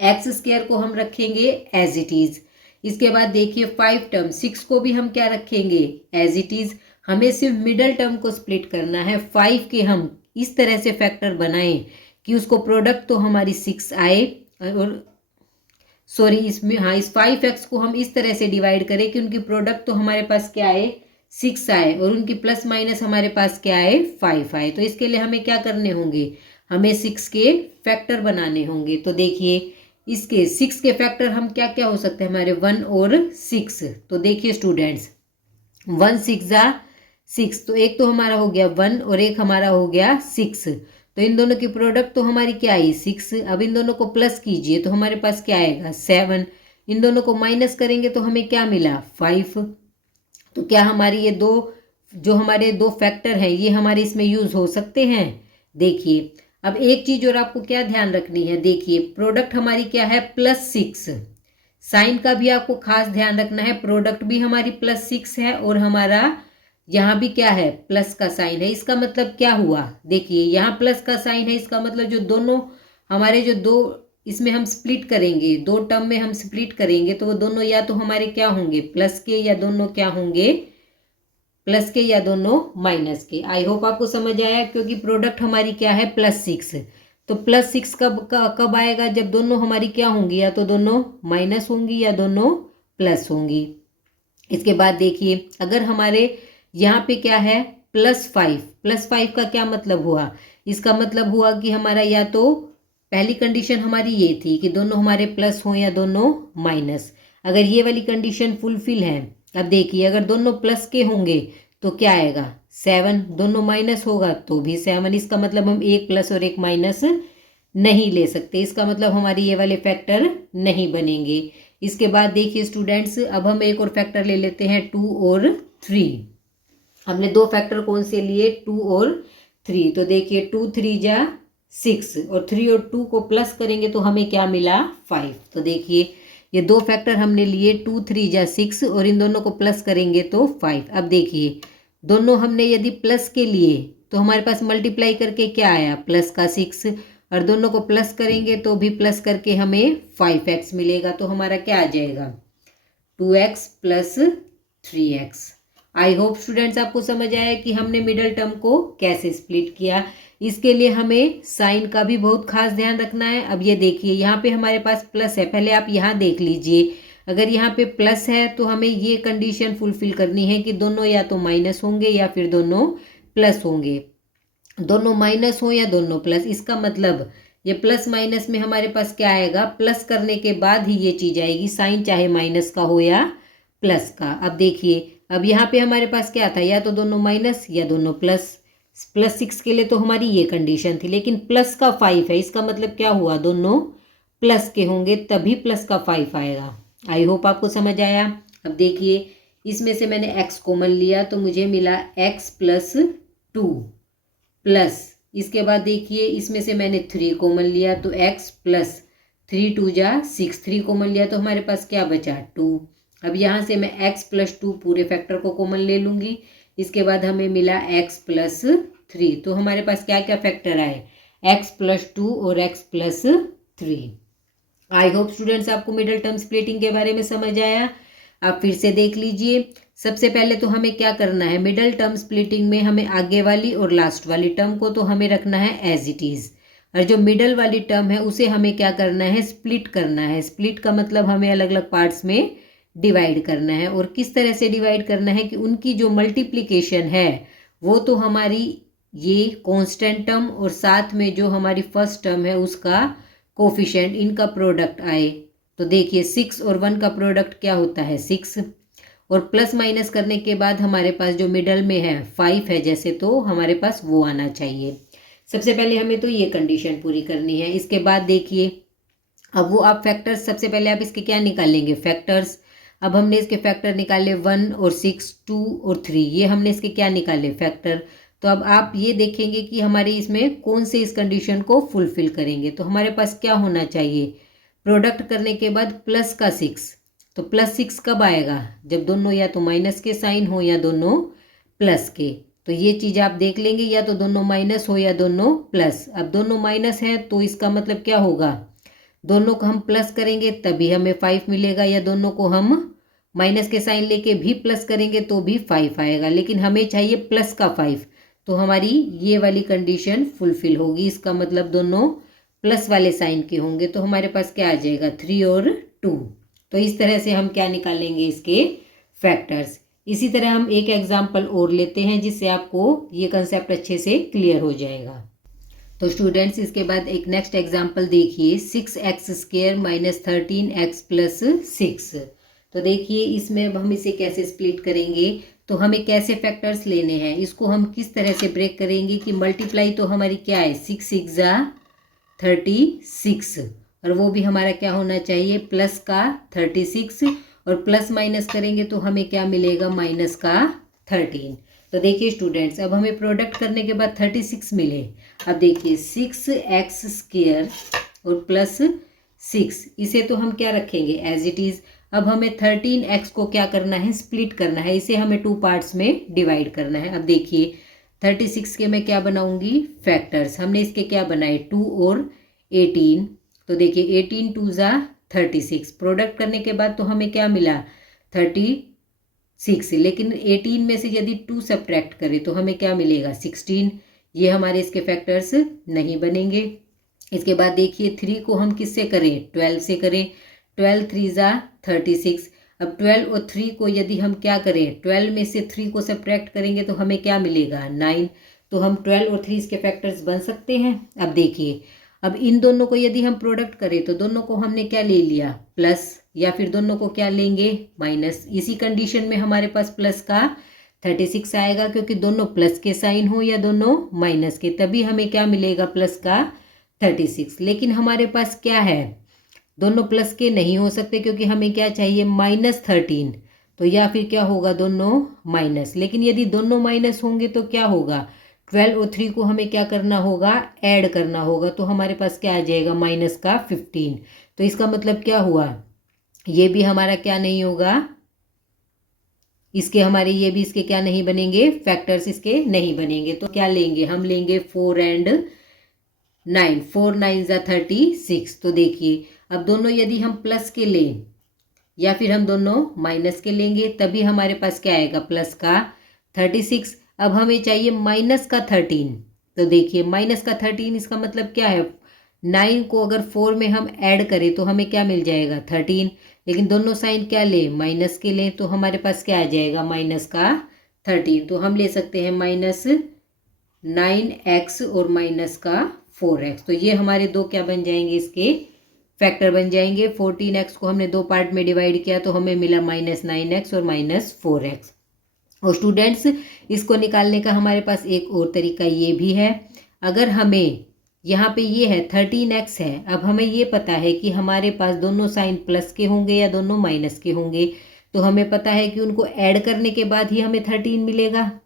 x² को हम रखेंगे एज इट इज। इसके बाद देखिए 5 टर्म 6 को भी हम क्या रखेंगे एज इट इज। हमें सिर्फ मिडल टर्म को स्प्लिट करना है। 5 के हम इस तरह से फैक्टर बनाएं कि उसको प्रोडक्ट तो हमारी 6 आए और इसमें इस 5x को हम इस तरह से डिवाइड करें कि उनकी प्रोडक्ट तो हमारे पास क्या आए 6 आए और उनकी प्लस माइनस हमारे पास क्या आए 5 आए। तो इसके लिए हमें क्या करने होंगे, हमें 6 के फैक्टर बनाने होंगे। तो देखिए इसके 6 के फैक्टर हम क्या क्या हो सकते हैं हमारे 1 और 6। तो देखिए स्टूडेंट्स 1 6 × 6, तो एक तो हमारा हो गया 1 और एक हमारा हो गया 6। तो इन दोनों की प्रोडक्ट तो हमारी क्या आई 6। अब इन दोनों को प्लस कीजिए तो हमारे पास क्या आएगा 7। इन दोनों को माइनस करेंगे तो हमें क्या मिला 5। तो क्या हमारी ये दो जो हमारे दो फैक्टर हैं ये हमारे इसमें यूज हो सकते हैं। देखिए अब एक चीज और आपको क्या ध्यान रखनी है, देखिए प्रोडक्ट हमारी क्या है +6। साइन का भी आपको खास ध्यान रखना है, प्रोडक्ट भी हमारी +6 है और हमारा यहाँ भी क्या है प्लस का साइन है। इसका मतलब क्या हुआ, देखिए यहाँ प्लस का साइन है, इसका मतलब जो दोनों हमारे जो दो इसमें हम स्प्लिट करेंगे, दो टर्म में हम स्प्लिट करेंगे तो वो दोनों या तो हमारे क्या होंगे प्लस के या दोनों क्या होंगे प्लस के या दोनों माइनस के। आई होप आपको समझ आया, क्योंकि प्रोडक्ट हमारी क्या है +6। तो +6 कब आएगा, जब दोनों हमारी क्या होंगी या तो दोनों माइनस होंगी या दोनों प्लस होंगी। इसके बाद देखिए अगर हमारे यहाँ पे क्या है +5 का क्या मतलब हुआ, इसका मतलब हुआ कि हमारा या तो पहली कंडीशन हमारी ये थी कि दोनों हमारे प्लस हों या दोनों माइनस। अगर ये वाली कंडीशन फुलफिल है, अब देखिए अगर दोनों प्लस के होंगे तो क्या आएगा 7, दोनों माइनस होगा तो भी 7। इसका मतलब हम एक प्लस और एक माइनस नहीं ले सकते, इसका मतलब हमारी ये वाले फैक्टर नहीं बनेंगे। इसके बाद देखिए स्टूडेंट्स अब हम एक और फैक्टर ले लेते हैं 2 और 3। हमने दो फैक्टर कौन से लिए 2 और 3। तो देखिए 2 3 जा 6 और 3 और 2 को प्लस करेंगे तो हमें क्या मिला 5। तो देखिए ये दो फैक्टर हमने लिए 2 3 जा 6 और इन दोनों को प्लस करेंगे तो 5। अब देखिए दोनों हमने यदि प्लस के लिए तो हमारे पास मल्टीप्लाई करके क्या आया प्लस का 6 और दोनों को प्लस करेंगे तो भी प्लस करके हमें 5x मिलेगा। तो हमारा क्या आ जाएगा 2x + 3x। आई होप स्टूडेंट्स आपको समझ आया कि हमने मिडल टर्म को कैसे स्प्लिट किया। इसके लिए हमें साइन का भी बहुत खास ध्यान रखना है। अब ये देखिए यहाँ पे हमारे पास प्लस है, पहले आप यहाँ देख लीजिए अगर यहाँ पे प्लस है तो हमें ये कंडीशन फुलफिल करनी है कि दोनों या तो माइनस होंगे या फिर दोनों प्लस होंगे, दोनों माइनस हो या दोनों प्लस। इसका मतलब ये प्लस माइनस में हमारे पास क्या आएगा, प्लस करने के बाद ही ये चीज आएगी, साइन चाहे माइनस का हो या प्लस का। अब देखिए अब यहाँ पे हमारे पास क्या था, या तो दोनों माइनस या दोनों प्लस। +6 के लिए तो हमारी ये कंडीशन थी, लेकिन प्लस का 5 है, इसका मतलब क्या हुआ दोनों प्लस के होंगे तभी प्लस का 5 आएगा। आई होप आपको समझ आया। अब देखिए इसमें से मैंने x कॉमन लिया तो मुझे मिला x + 2 प्लस, इसके बाद देखिए इसमें से मैंने 3 कॉमन लिया तो x + 3 2 जा 6, 3 कॉमन लिया तो हमारे पास क्या बचा 2। अब यहाँ से मैं x + 2 पूरे फैक्टर को कॉमन ले लूँगी। इसके बाद हमें मिला x + 3, तो हमारे पास क्या क्या फैक्टर आए x + 2 और x + 3। आई होप स्टूडेंट्स आपको मिडल टर्म स्प्लिटिंग के बारे में समझ आया। आप फिर से देख लीजिए। सबसे पहले तो हमें क्या करना है, मिडल टर्म स्प्लिटिंग में हमें आगे वाली और लास्ट वाली टर्म को तो हमें रखना है एज इट इज़, और जो मिडल वाली टर्म है उसे हमें क्या करना है स्प्लिट करना है। स्प्लिट का मतलब हमें अलग अलग पार्ट्स में डिवाइड करना है, और किस तरह से डिवाइड करना है कि उनकी जो मल्टीप्लिकेशन है वो तो हमारी ये कांस्टेंट टर्म और साथ में जो हमारी फर्स्ट टर्म है उसका कोफिशिएंट, इनका प्रोडक्ट आए। तो देखिए 6 और 1 का प्रोडक्ट क्या होता है 6, और प्लस माइनस करने के बाद हमारे पास जो मिडल में है 5 है जैसे, तो हमारे पास वो आना चाहिए। सबसे पहले हमें तो ये कंडीशन पूरी करनी है। इसके बाद देखिए अब वो आप फैक्टर्स, सबसे पहले आप इसके क्या निकालेंगे फैक्टर्स। अब हमने इसके फैक्टर निकाले 1 और 6, 2 और 3, ये हमने इसके क्या निकाले फैक्टर। तो अब आप ये देखेंगे कि हमारे इसमें कौन से इस कंडीशन को फुलफिल करेंगे। तो हमारे पास क्या होना चाहिए, प्रोडक्ट करने के बाद प्लस का 6, तो +6 कब आएगा, जब दोनों या तो माइनस के साइन हो या दोनों प्लस के। तो ये चीज़ आप देख लेंगे, या तो दोनों माइनस हो या दोनों प्लस। अब दोनों माइनस है तो इसका मतलब क्या होगा, दोनों को हम प्लस करेंगे तभी हमें 5 मिलेगा, या दोनों को हम माइनस के साइन लेके भी प्लस करेंगे तो भी 5 आएगा, लेकिन हमें चाहिए प्लस का 5। तो हमारी ये वाली कंडीशन फुलफिल होगी, इसका मतलब दोनों प्लस वाले साइन के होंगे, तो हमारे पास क्या आ जाएगा 3 और 2। तो इस तरह से हम क्या निकालेंगे इसके फैक्टर्स। इसी तरह हम एक एग्जाम्पल और लेते हैं जिससे आपको ये कंसेप्ट अच्छे से क्लियर हो जाएगा। तो स्टूडेंट्स इसके बाद एक नेक्स्ट एग्जाम्पल देखिए, 6x² - 13x + 6। तो देखिए इसमें अब हम इसे कैसे स्प्लिट करेंगे। तो हमें कैसे फैक्टर्स लेने हैं, इसको हम किस तरह से ब्रेक करेंगे कि मल्टीप्लाई तो हमारी क्या है 6 6 जा 36 और वो भी हमारा क्या होना चाहिए प्लस का 36 और प्लस माइनस करेंगे तो हमें क्या मिलेगा माइनस का 13। तो देखिए स्टूडेंट्स अब हमें प्रोडक्ट करने के बाद 36 मिले। अब देखिए 6x² और प्लस 6 इसे तो हम क्या रखेंगे एज इट इज़। अब हमें 13x को क्या करना है स्प्लिट करना है, इसे हमें 2 पार्ट्स में डिवाइड करना है। अब देखिए 36 के मैं क्या बनाऊंगी फैक्टर्स, हमने इसके क्या बनाए 2 और 18। तो देखिए 18 2 जा 36 प्रोडक्ट करने के बाद तो हमें क्या मिला 36, लेकिन 18 में से यदि 2 सब्ट्रैक्ट करें तो हमें क्या मिलेगा 16। ये हमारे इसके फैक्टर्स नहीं बनेंगे। इसके बाद देखिए 3 को हम किससे करें 12 से करें, 12 3 जा 36। अब 12 और 3 को यदि हम क्या करें 12 में से 3 को सब्ट्रैक्ट करेंगे तो हमें क्या मिलेगा 9। तो हम 12 और 3 इसके फैक्टर्स बन सकते हैं। अब देखिए अब इन दोनों को यदि हम प्रोडक्ट करें तो दोनों को हमने क्या ले लिया प्लस, या फिर दोनों को क्या लेंगे माइनस। इसी कंडीशन में हमारे पास प्लस का 36 आएगा क्योंकि दोनों प्लस के साइन हो या दोनों माइनस के, तभी हमें क्या मिलेगा प्लस का 36। लेकिन हमारे पास क्या है दोनों प्लस के नहीं हो सकते क्योंकि हमें क्या चाहिए -13, तो या फिर क्या होगा दोनों माइनस। लेकिन यदि दोनों माइनस होंगे तो क्या होगा 12 और 3 को हमें क्या करना होगा ऐड करना होगा, तो हमारे पास क्या आ जाएगा माइनस का 15। तो इसका मतलब क्या हुआ ये भी हमारा क्या नहीं होगा, इसके हमारे ये भी इसके क्या नहीं बनेंगे फैक्टर्स इसके नहीं बनेंगे। तो क्या लेंगे हम लेंगे 4 and 9, 4 9 जा 36। तो देखिए अब दोनों यदि हम प्लस के लें या फिर हम दोनों माइनस के लेंगे तभी हमारे पास क्या आएगा प्लस का 36। अब हमें चाहिए माइनस का 13। तो देखिए माइनस का 13 इसका मतलब क्या है 9 को अगर 4 में हम ऐड करें तो हमें क्या मिल जाएगा 13, लेकिन दोनों साइन क्या लें माइनस के लें तो हमारे पास क्या आ जाएगा माइनस का 13। तो हम ले सकते हैं -9x और माइनस का 4x। तो ये हमारे दो क्या बन जाएंगे इसके फैक्टर बन जाएंगे। 14x को हमने 2 पार्ट में डिवाइड किया तो हमें मिला -9x और -4x। और स्टूडेंट्स इसको निकालने का हमारे पास एक और तरीका ये भी है। अगर हमें यहाँ पे ये है 13x है, अब हमें ये पता है कि हमारे पास दोनों साइन प्लस के होंगे या दोनों माइनस के होंगे, तो हमें पता है कि उनको ऐड करने के बाद ही हमें 13 मिलेगा,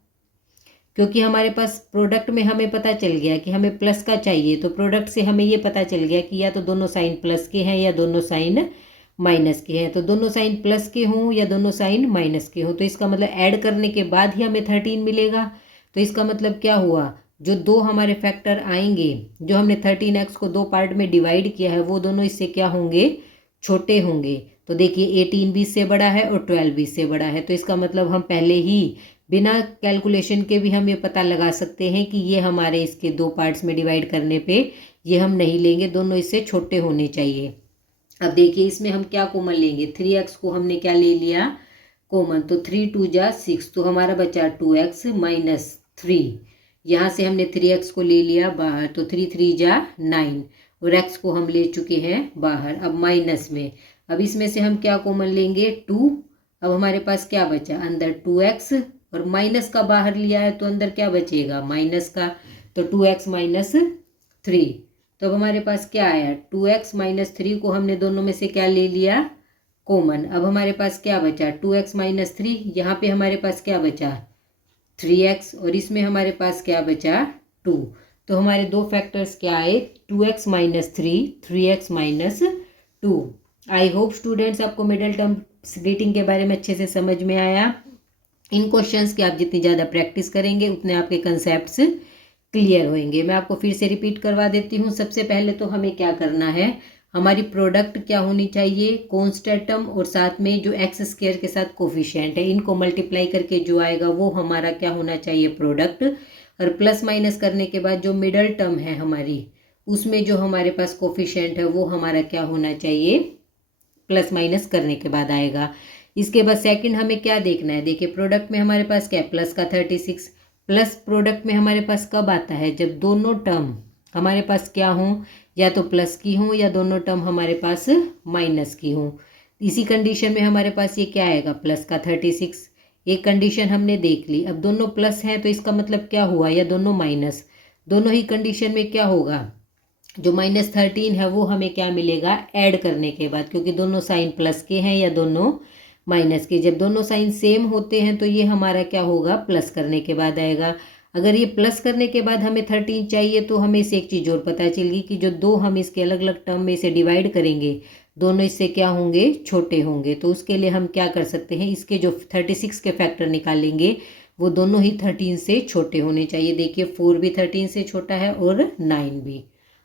क्योंकि हमारे पास प्रोडक्ट में हमें पता चल गया कि हमें प्लस का चाहिए। तो प्रोडक्ट से हमें ये पता चल गया कि या तो दोनों साइन प्लस के हैं या दोनों साइन माइनस के हैं। तो दोनों साइन प्लस के हों या दोनों साइन माइनस के हों तो इसका मतलब ऐड करने के बाद ही हमें 13 मिलेगा। तो इसका मतलब क्या हुआ जो दो हमारे फैक्टर आएंगे, जो हमने 13x को 2 पार्ट में डिवाइड किया है वो दोनों इससे क्या होंगे छोटे होंगे। तो देखिए 18 भी इससे बड़ा है और 12 भी इससे बड़ा है। तो इसका मतलब हम पहले ही बिना कैलकुलेशन के भी हम ये पता लगा सकते हैं कि ये हमारे इसके 2 पार्ट्स में डिवाइड करने पे ये हम नहीं लेंगे, दोनों इससे छोटे होने चाहिए। अब देखिए इसमें हम क्या कॉमन लेंगे 3x को हमने क्या ले लिया कॉमन, तो 3 2 जा 6 तो हमारा बचा 2x -3। यहाँ से हमने 3x को ले लिया बाहर तो 3 3 जा 9 और x को हम ले चुके हैं बाहर। अब माइनस में अब इसमें से हम क्या कॉमन लेंगे 2। अब हमारे पास क्या बचा अंदर 2x और माइनस का बाहर लिया है तो अंदर क्या बचेगा माइनस का, तो 2x -3। तो अब हमारे पास क्या आया 2x -3 को हमने दोनों में से क्या ले लिया कॉमन। अब हमारे पास क्या बचा 2x -3, यहाँ पे हमारे पास क्या बचा 3x और इसमें हमारे पास क्या बचा 2। तो हमारे दो फैक्टर्स क्या आए 2x -3 3x -2। आई होप स्टूडेंट्स आपको मिडल टर्म स्प्लिटिंग के बारे में अच्छे से समझ में आया। इन क्वेश्चंस की आप जितनी ज़्यादा प्रैक्टिस करेंगे उतने आपके कंसेप्ट्स क्लियर होंगे। मैं आपको फिर से रिपीट करवा देती हूँ। सबसे पहले तो हमें क्या करना है हमारी प्रोडक्ट क्या होनी चाहिए कांस्टेंट टर्म और साथ में जो x² के साथ कोफिशिएंट है इनको मल्टीप्लाई करके जो आएगा वो हमारा क्या होना चाहिए प्रोडक्ट। और प्लस माइनस करने के बाद जो मिडल टर्म है हमारी उसमें जो हमारे पास कोफिशिएंट है वो हमारा क्या होना चाहिए प्लस माइनस करने के बाद आएगा। इसके बाद सेकंड हमें क्या देखना है, देखिए प्रोडक्ट में हमारे पास क्या प्लस का 36 प्लस प्रोडक्ट में हमारे पास कब आता है जब दोनों टर्म हमारे पास क्या हों या तो प्लस की हों या दोनों टर्म हमारे पास माइनस की हों। इसी कंडीशन में हमारे पास ये क्या आएगा प्लस का 36। एक कंडीशन हमने देख ली। अब दोनों प्लस हैं तो इसका मतलब क्या हुआ, या दोनों माइनस, दोनों ही कंडीशन में क्या होगा, जो -13 है वो हमें क्या मिलेगा ऐड करने के बाद, क्योंकि दोनों साइन प्लस के हैं या दोनों माइनस के। जब दोनों साइन सेम होते हैं तो ये हमारा क्या होगा, प्लस करने के बाद आएगा। अगर ये प्लस करने के बाद हमें 13 चाहिए तो हमें इससे एक चीज़ और पता चलेगी कि जो दो हम इसके अलग अलग टर्म में इसे डिवाइड करेंगे दोनों इससे क्या होंगे, छोटे होंगे। तो उसके लिए हम क्या कर सकते हैं, इसके जो 36 के फैक्टर निकालेंगे वो दोनों ही 13 से छोटे होने चाहिए। देखिए 4 भी 13 से छोटा है और 9 भी।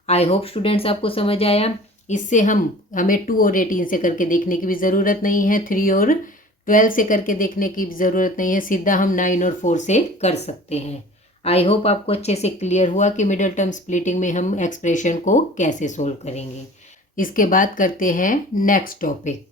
आई होप स्टूडेंट्स आपको समझ आया। इससे हमें 2 और 18 से करके देखने की भी ज़रूरत नहीं है, 3 और 12 से करके देखने की भी ज़रूरत नहीं है, सीधा हम 9 और 4 से कर सकते हैं। आई होप आपको अच्छे से क्लियर हुआ कि मिडिल टर्म स्प्लिटिंग में हम एक्सप्रेशन को कैसे सोल्व करेंगे। इसके बाद करते हैं नेक्स्ट टॉपिक।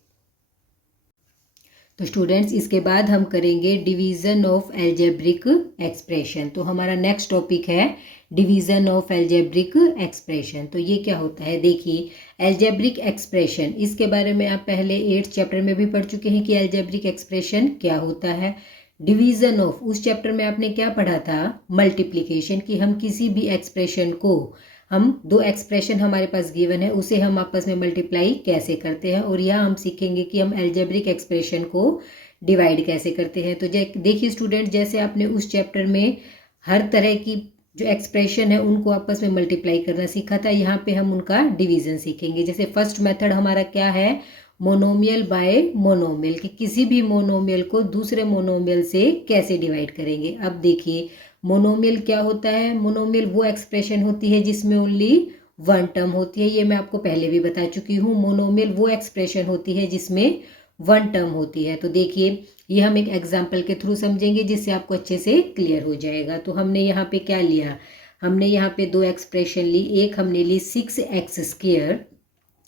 तो स्टूडेंट्स इसके बाद हम करेंगे डिवीज़न ऑफ एल्जेब्रिक एक्सप्रेशन। तो हमारा नेक्स्ट टॉपिक है डिवीज़न ऑफ एल्जेब्रिक एक्सप्रेशन। तो ये क्या होता है, देखिए एल्जेब्रिक एक्सप्रेशन, इसके बारे में आप पहले 8th चैप्टर में भी पढ़ चुके हैं कि एल्जेब्रिक एक्सप्रेशन क्या होता है। डिवीज़न ऑफ, उस चैप्टर में आपने क्या पढ़ा था, मल्टीप्लिकेशन, कि हम किसी भी एक्सप्रेशन को, हम दो एक्सप्रेशन हमारे पास गिवन है उसे हम आपस में मल्टीप्लाई कैसे करते हैं, और यहाँ हम सीखेंगे कि हम एल्जेब्रिक एक्सप्रेशन को डिवाइड कैसे करते हैं। तो देखिए स्टूडेंट, जैसे आपने उस चैप्टर में हर तरह की जो एक्सप्रेशन है उनको आपस में मल्टीप्लाई करना सीखा था, यहाँ पे हम उनका डिवीज़न सीखेंगे। जैसे फर्स्ट मेथड हमारा क्या है, मोनोमियल बाय मोनोमियल, कि किसी भी मोनोमियल को दूसरे मोनोमियल से कैसे डिवाइड करेंगे। अब देखिए मोनोमियल क्या होता है, मोनोमियल वो एक्सप्रेशन होती है जिसमें ओनली वन टर्म होती है, ये मैं आपको पहले भी बता चुकी हूँ। मोनोमियल वो एक्सप्रेशन होती है जिसमें वन टर्म होती है। तो देखिए ये हम एक एग्जाम्पल के थ्रू समझेंगे जिससे आपको अच्छे से क्लियर हो जाएगा। तो हमने यहाँ पे क्या लिया, हमने यहाँ पे दो एक्सप्रेशन ली, एक हमने ली 6x²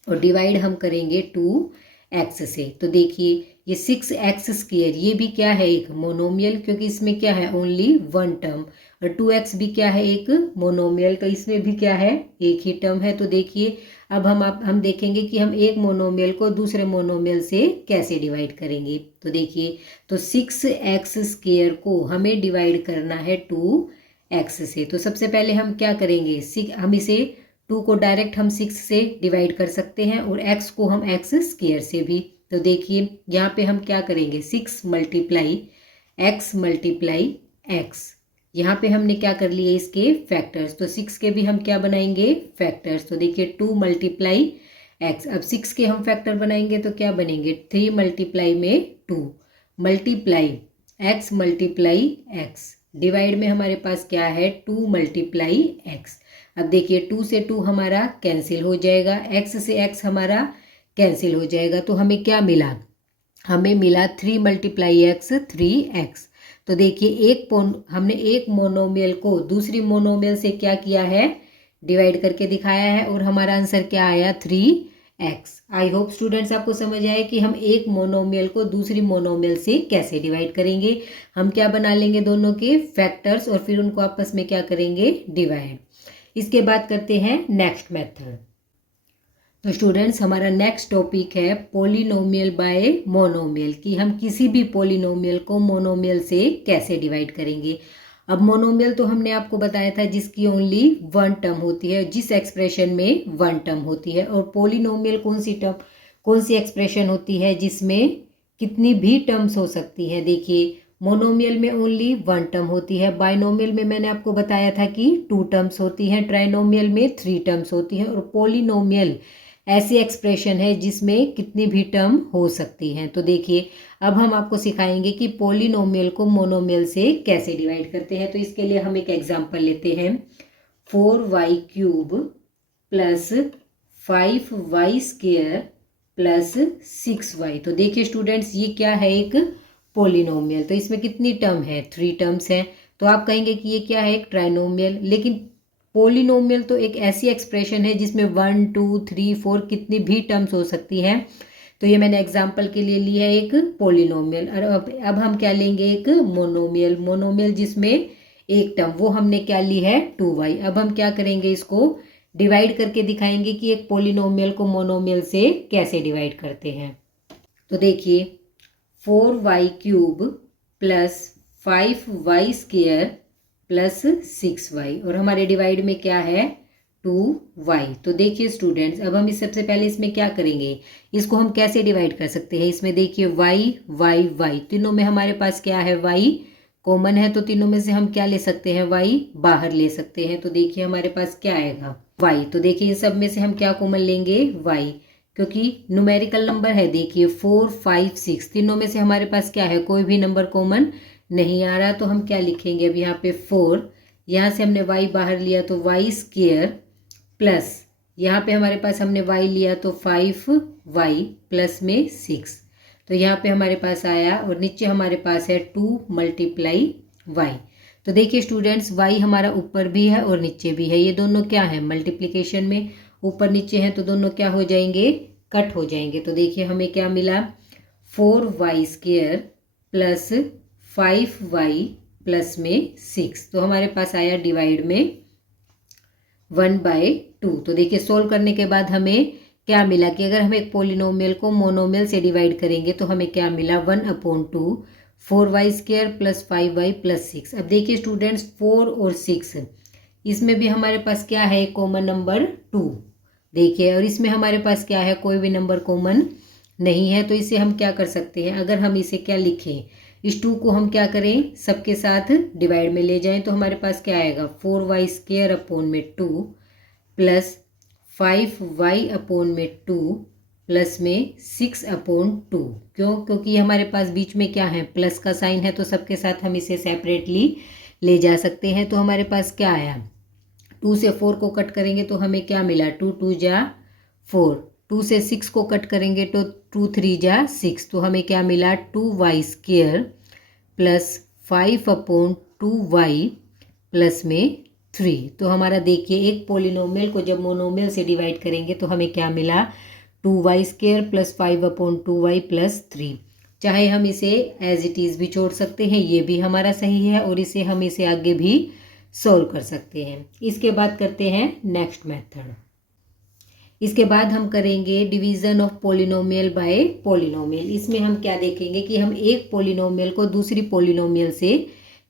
और डिवाइड हम करेंगे 2x से। तो देखिए ये 6x² ये भी क्या है, एक मोनोमियल, क्योंकि इसमें क्या है ओनली वन टर्म, और 2x भी क्या है, एक मोनोमियल, तो इसमें भी क्या है, एक ही टर्म है। तो देखिए अब हम देखेंगे कि हम एक मोनोमियल को दूसरे मोनोमियल से कैसे डिवाइड करेंगे। तो देखिए, तो 6x² को हमें डिवाइड करना है 2x से। तो सबसे पहले हम क्या करेंगे, हम इसे 2 को डायरेक्ट हम 6 से डिवाइड कर सकते हैं और x को हम x² से भी। तो देखिए यहाँ पे हम क्या करेंगे, 6 मल्टीप्लाई x, यहाँ पे हमने क्या कर लिए इसके फैक्टर्स, तो 6 के भी हम क्या बनाएंगे फैक्टर्स। तो देखिए 2 मल्टीप्लाई x, अब 6 के हम फैक्टर बनाएंगे तो क्या बनेंगे, 3 मल्टीप्लाई में 2 multiply x multiply x, divide में हमारे पास क्या है 2 मल्टीप्लाई x। अब देखिए 2 से 2 हमारा कैंसिल हो जाएगा, x से x हमारा कैंसिल हो जाएगा, तो हमें क्या मिला, हमें मिला 3 मल्टीप्लाई x 3x। तो देखिए हमने एक मोनोमियल को दूसरी मोनोमियल से क्या किया है, डिवाइड करके दिखाया है, और हमारा आंसर क्या आया 3x। आई होप स्टूडेंट्स आपको समझ आए कि हम एक मोनोमियल को दूसरी मोनोमियल से कैसे डिवाइड करेंगे। हम क्या बना लेंगे, दोनों के फैक्टर्स, और फिर उनको आपस में क्या करेंगे, डिवाइड। इसके बाद करते हैं नेक्स्ट मेथड। तो स्टूडेंट्स हमारा नेक्स्ट टॉपिक है पॉलिनोमियल बाय मोनोमियल, कि हम किसी भी पॉलिनोमियल को मोनोमियल से कैसे डिवाइड करेंगे। अब मोनोमियल तो हमने आपको बताया था जिसकी ओनली वन टर्म होती है, जिस एक्सप्रेशन में वन टर्म होती है, और पॉलिनोमियल कौन सी एक्सप्रेशन होती है जिसमें कितनी भी टर्म्स हो सकती है। देखिए मोनोमियल में ओनली वन टर्म होती है, बाइनोमियल में मैंने आपको बताया था कि 2 टर्म्स होती हैं, ट्राइनोमियल में 3 टर्म्स होती हैं, और पॉलिनोमियल ऐसी एक्सप्रेशन है जिसमें कितनी भी टर्म हो सकती हैं। तो देखिए अब हम आपको सिखाएंगे कि पॉलिनोमियल को मोनोमियल से कैसे डिवाइड करते हैं। तो इसके लिए हम एक एग्जांपल लेते हैं, 4y³ plus 5y² plus 6y। तो देखिए स्टूडेंट्स ये क्या है, एक पॉलिनोमियल, तो इसमें कितनी टर्म है, 3 टर्म्स हैं। तो आप कहेंगे कि ये क्या है, एक ट्राइनोमियल, लेकिन पॉलिनोमियल तो एक ऐसी एक्सप्रेशन है जिसमें 1 2 3 4 कितनी भी टर्म्स हो सकती हैं। तो ये मैंने एग्जांपल के लिए लिया है एक पॉलिनोमियल। और अब हम क्या लेंगे, एक मोनोमियल जिसमें एक टर्म, वो हमने क्या ली है 2y। अब हम क्या करेंगे, इसको डिवाइड करके दिखाएंगे कि एक पॉलिनोमियल को मोनोमियल से कैसे डिवाइड करते हैं। तो देखिए 4y³ plus 5y² plus 6y, और हमारे डिवाइड में क्या है 2y। तो देखिए स्टूडेंट्स, अब हम इस सबसे पहले इसमें क्या करेंगे, इसको हम कैसे डिवाइड कर सकते हैं। इसमें देखिए y y y, तीनों में हमारे पास क्या है y कॉमन है, तो तीनों में से हम क्या ले सकते हैं y बाहर ले सकते हैं। तो देखिए हमारे पास क्या आएगा y। तो देखिए इन सब में से हम क्या कॉमन लेंगे y, क्योंकि न्यूमेरिकल नंबर है। देखिए 4 5 6, तीनों में से हमारे पास क्या है, कोई भी नंबर कॉमन नहीं आ रहा। तो हम क्या लिखेंगे, अब यहाँ पे 4, यहाँ से हमने y बाहर लिया तो y² प्लस यहाँ पे हमारे पास हमने y लिया तो 5y प्लस में 6, तो यहाँ पे हमारे पास आया, और नीचे हमारे पास है 2 × y। तो देखिए स्टूडेंट्स, y हमारा ऊपर भी है और नीचे भी है, ये दोनों क्या है मल्टीप्लिकेशन में ऊपर नीचे हैं, तो दोनों क्या हो जाएंगे, कट हो जाएंगे। तो देखिए हमें क्या मिला 4y² प्लस 5y प्लस में 6, तो हमारे पास आया डिवाइड में 1/2। तो देखिए सोल्व करने के बाद हमें क्या मिला कि अगर हम एक पोलिनोमियल को मोनोमियल से डिवाइड करेंगे तो हमें क्या मिला 1/2 4y² प्लस 5y प्लस 6। अब देखिए स्टूडेंट्स 4 और 6, इसमें भी हमारे पास क्या है कॉमन नंबर 2, देखिए, और इसमें हमारे पास क्या है, कोई भी नंबर कॉमन नहीं है। तो इसे हम क्या कर सकते हैं, अगर हम इसे क्या लिखें, इस 2 को हम क्या करें, सबके साथ डिवाइड में ले जाएं, तो हमारे पास क्या आएगा 4y² प्लस 5y/2 प्लस में 6/2। क्यों, क्योंकि ये हमारे पास बीच में क्या है, प्लस का साइन है, तो सबके साथ हम इसे सेपरेटली ले जा सकते हैं। तो हमारे पास क्या आया, 2 से 4 को कट करेंगे तो हमें क्या मिला 2 2 जा 4, 2 से 6 को कट करेंगे तो 2 3 जा 6, तो हमें क्या मिला 2y² प्लस 5/2y प्लस में 3। तो हमारा देखिए एक पोलिनोमियल को जब मोनोमियल से डिवाइड करेंगे तो हमें क्या मिला 2y² प्लस 5/2y प्लस 3। चाहे हम इसे एज इट इज़ भी छोड़ सकते हैं, ये भी हमारा सही है, और इसे आगे भी सोल्व कर सकते हैं। इसके बाद करते हैं नेक्स्ट मेथड। इसके बाद हम करेंगे division of polynomial by polynomial. इसमें हम क्या देखेंगे कि हम एक पोलिनोमियल को दूसरी पोलिनोमियल से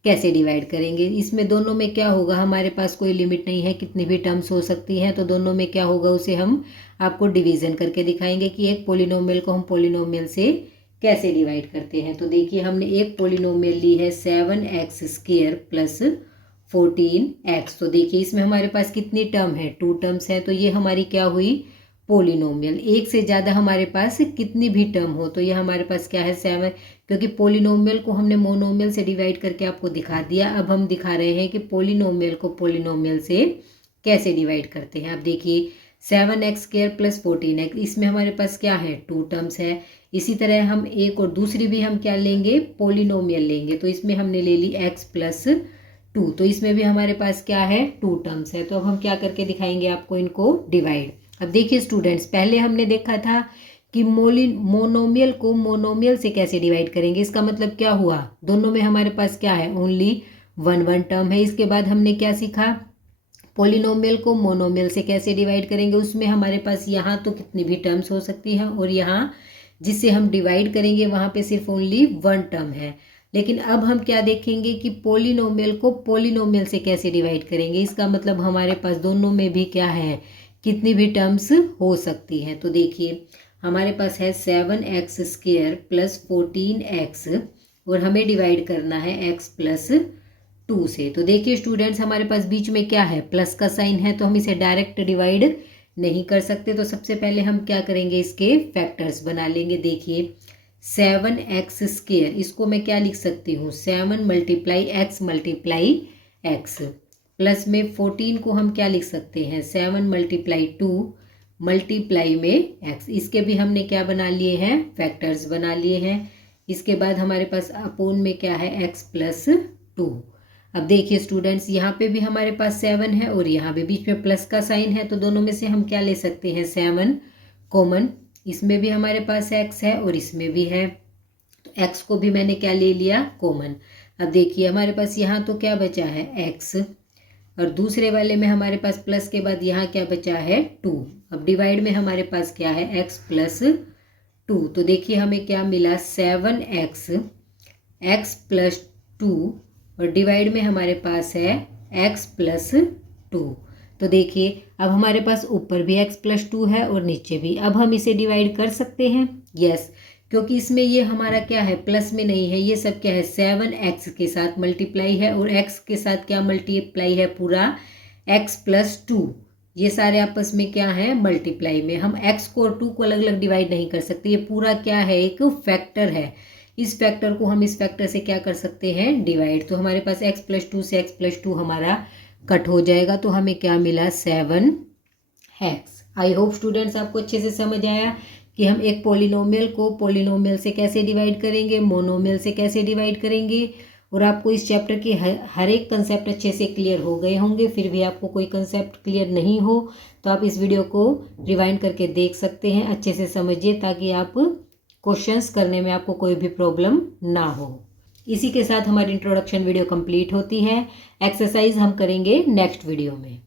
कैसे डिवाइड करेंगे। इसमें दोनों में क्या होगा, हमारे पास कोई लिमिट नहीं है, कितनी भी टर्म्स हो सकती हैं, तो दोनों में क्या होगा उसे हम आपको डिवीज़न करके दिखाएंगे कि एक पोलिनोमियल को हम पोलिनोमियल से कैसे डिवाइड करते हैं। तो देखिए हमने एक पोलिनोमियल ली है 7x² प्लस 14x। तो देखिए इसमें हमारे पास कितनी टर्म है, 2 टर्म्स है, तो ये हमारी क्या हुई पोलिनोमियल। एक से ज़्यादा हमारे पास कितनी भी टर्म हो तो ये हमारे पास क्या है 7, क्योंकि पोलिनोमियल को हमने मोनोमियल से डिवाइड करके आपको दिखा दिया। अब हम दिखा रहे हैं कि पोलिनोमियल को पोलिनोमियल से कैसे डिवाइड करते हैं। अब देखिए 7x² प्लस 14x, इसमें हमारे पास क्या है 2 टर्म्स है। इसी तरह हम एक और दूसरी भी हम क्या लेंगे पोलिनोमियल लेंगे, तो इसमें हमने ले ली x प्लस 2, तो इसमें भी हमारे पास क्या है 2 टर्म्स है। तो अब हम क्या करके दिखाएंगे आपको इनको डिवाइड। अब देखिए स्टूडेंट्स, पहले हमने देखा था कि मोनोमियल को मोनोमियल से कैसे डिवाइड करेंगे। इसका मतलब क्या हुआ, दोनों में हमारे पास क्या है ओनली 1 टर्म है। इसके बाद हमने क्या सीखा, पोलिनोमियल को मोनोमियल से कैसे डिवाइड करेंगे। उसमें हमारे पास यहाँ तो कितनी भी टर्म्स हो सकती हैं, और यहाँ जिससे हम डिवाइड करेंगे वहाँ पे सिर्फ ओनली 1 टर्म है। लेकिन अब हम क्या देखेंगे कि पोलिनोमियल को पोलिनोमियल से कैसे डिवाइड करेंगे। इसका मतलब हमारे पास दोनों में भी क्या है, कितनी भी टर्म्स हो सकती हैं। तो देखिए हमारे पास है 7x² प्लस 14x, और हमें डिवाइड करना है x प्लस 2 से। तो देखिए स्टूडेंट्स, हमारे पास बीच में क्या है प्लस का साइन है, तो हम इसे डायरेक्ट डिवाइड नहीं कर सकते। तो सबसे पहले हम क्या करेंगे, इसके फैक्टर्स बना लेंगे। देखिए 7x², इसको मैं क्या लिख सकती हूँ 7 × x × x, प्लस में 14 को हम क्या लिख सकते हैं 7 × 2 मल्टीप्लाई में x। इसके भी हमने क्या बना लिए हैं फैक्टर्स बना लिए हैं। इसके बाद हमारे पास अपोन में क्या है x प्लस 2। अब देखिए स्टूडेंट्स, यहाँ पे भी हमारे पास 7 है और यहाँ भी बीच में प्लस का साइन है, तो दोनों में से हम क्या ले सकते हैं 7 कॉमन। इसमें भी हमारे पास x है और इसमें भी है, तो x को भी मैंने क्या ले लिया कॉमन। अब देखिए हमारे पास यहाँ तो क्या बचा है x, और दूसरे वाले में हमारे पास प्लस के बाद यहाँ क्या बचा है 2। अब डिवाइड में हमारे पास क्या है x प्लस 2। तो देखिए हमें क्या मिला 7x x प्लस 2 और डिवाइड में हमारे पास है x प्लस 2। तो देखिए अब हमारे पास ऊपर भी x प्लस 2 है और नीचे भी। अब हम इसे डिवाइड कर सकते हैं, यस, क्योंकि इसमें ये हमारा क्या है, प्लस में नहीं है, ये सब क्या है 7x के साथ मल्टीप्लाई है और x के साथ क्या मल्टीप्लाई है, पूरा x प्लस 2। ये सारे आपस में क्या है, मल्टीप्लाई में। हम x को और 2 को अलग अलग डिवाइड नहीं कर सकते, ये पूरा क्या है, एक फैक्टर है। इस फैक्टर को हम इस फैक्टर से क्या कर सकते हैं, डिवाइड। तो हमारे पास x प्लस 2 से x प्लस 2 हमारा कट हो जाएगा, तो हमें क्या मिला, 7x। आई होप स्टूडेंट्स आपको अच्छे से समझ आया कि हम एक पॉलिनोमियल को पॉलिनोमियल से कैसे डिवाइड करेंगे, मोनोमियल से कैसे डिवाइड करेंगे। और आपको इस चैप्टर के हर एक कंसेप्ट अच्छे से क्लियर हो गए होंगे। फिर भी आपको कोई कंसेप्ट क्लियर नहीं हो तो आप इस वीडियो को रिवाइंड करके देख सकते हैं, अच्छे से समझिए ताकि आप क्वेश्चंस करने में आपको कोई भी प्रॉब्लम ना हो। इसी के साथ हमारी इंट्रोडक्शन वीडियो कंप्लीट होती है। एक्सरसाइज हम करेंगे नेक्स्ट वीडियो में।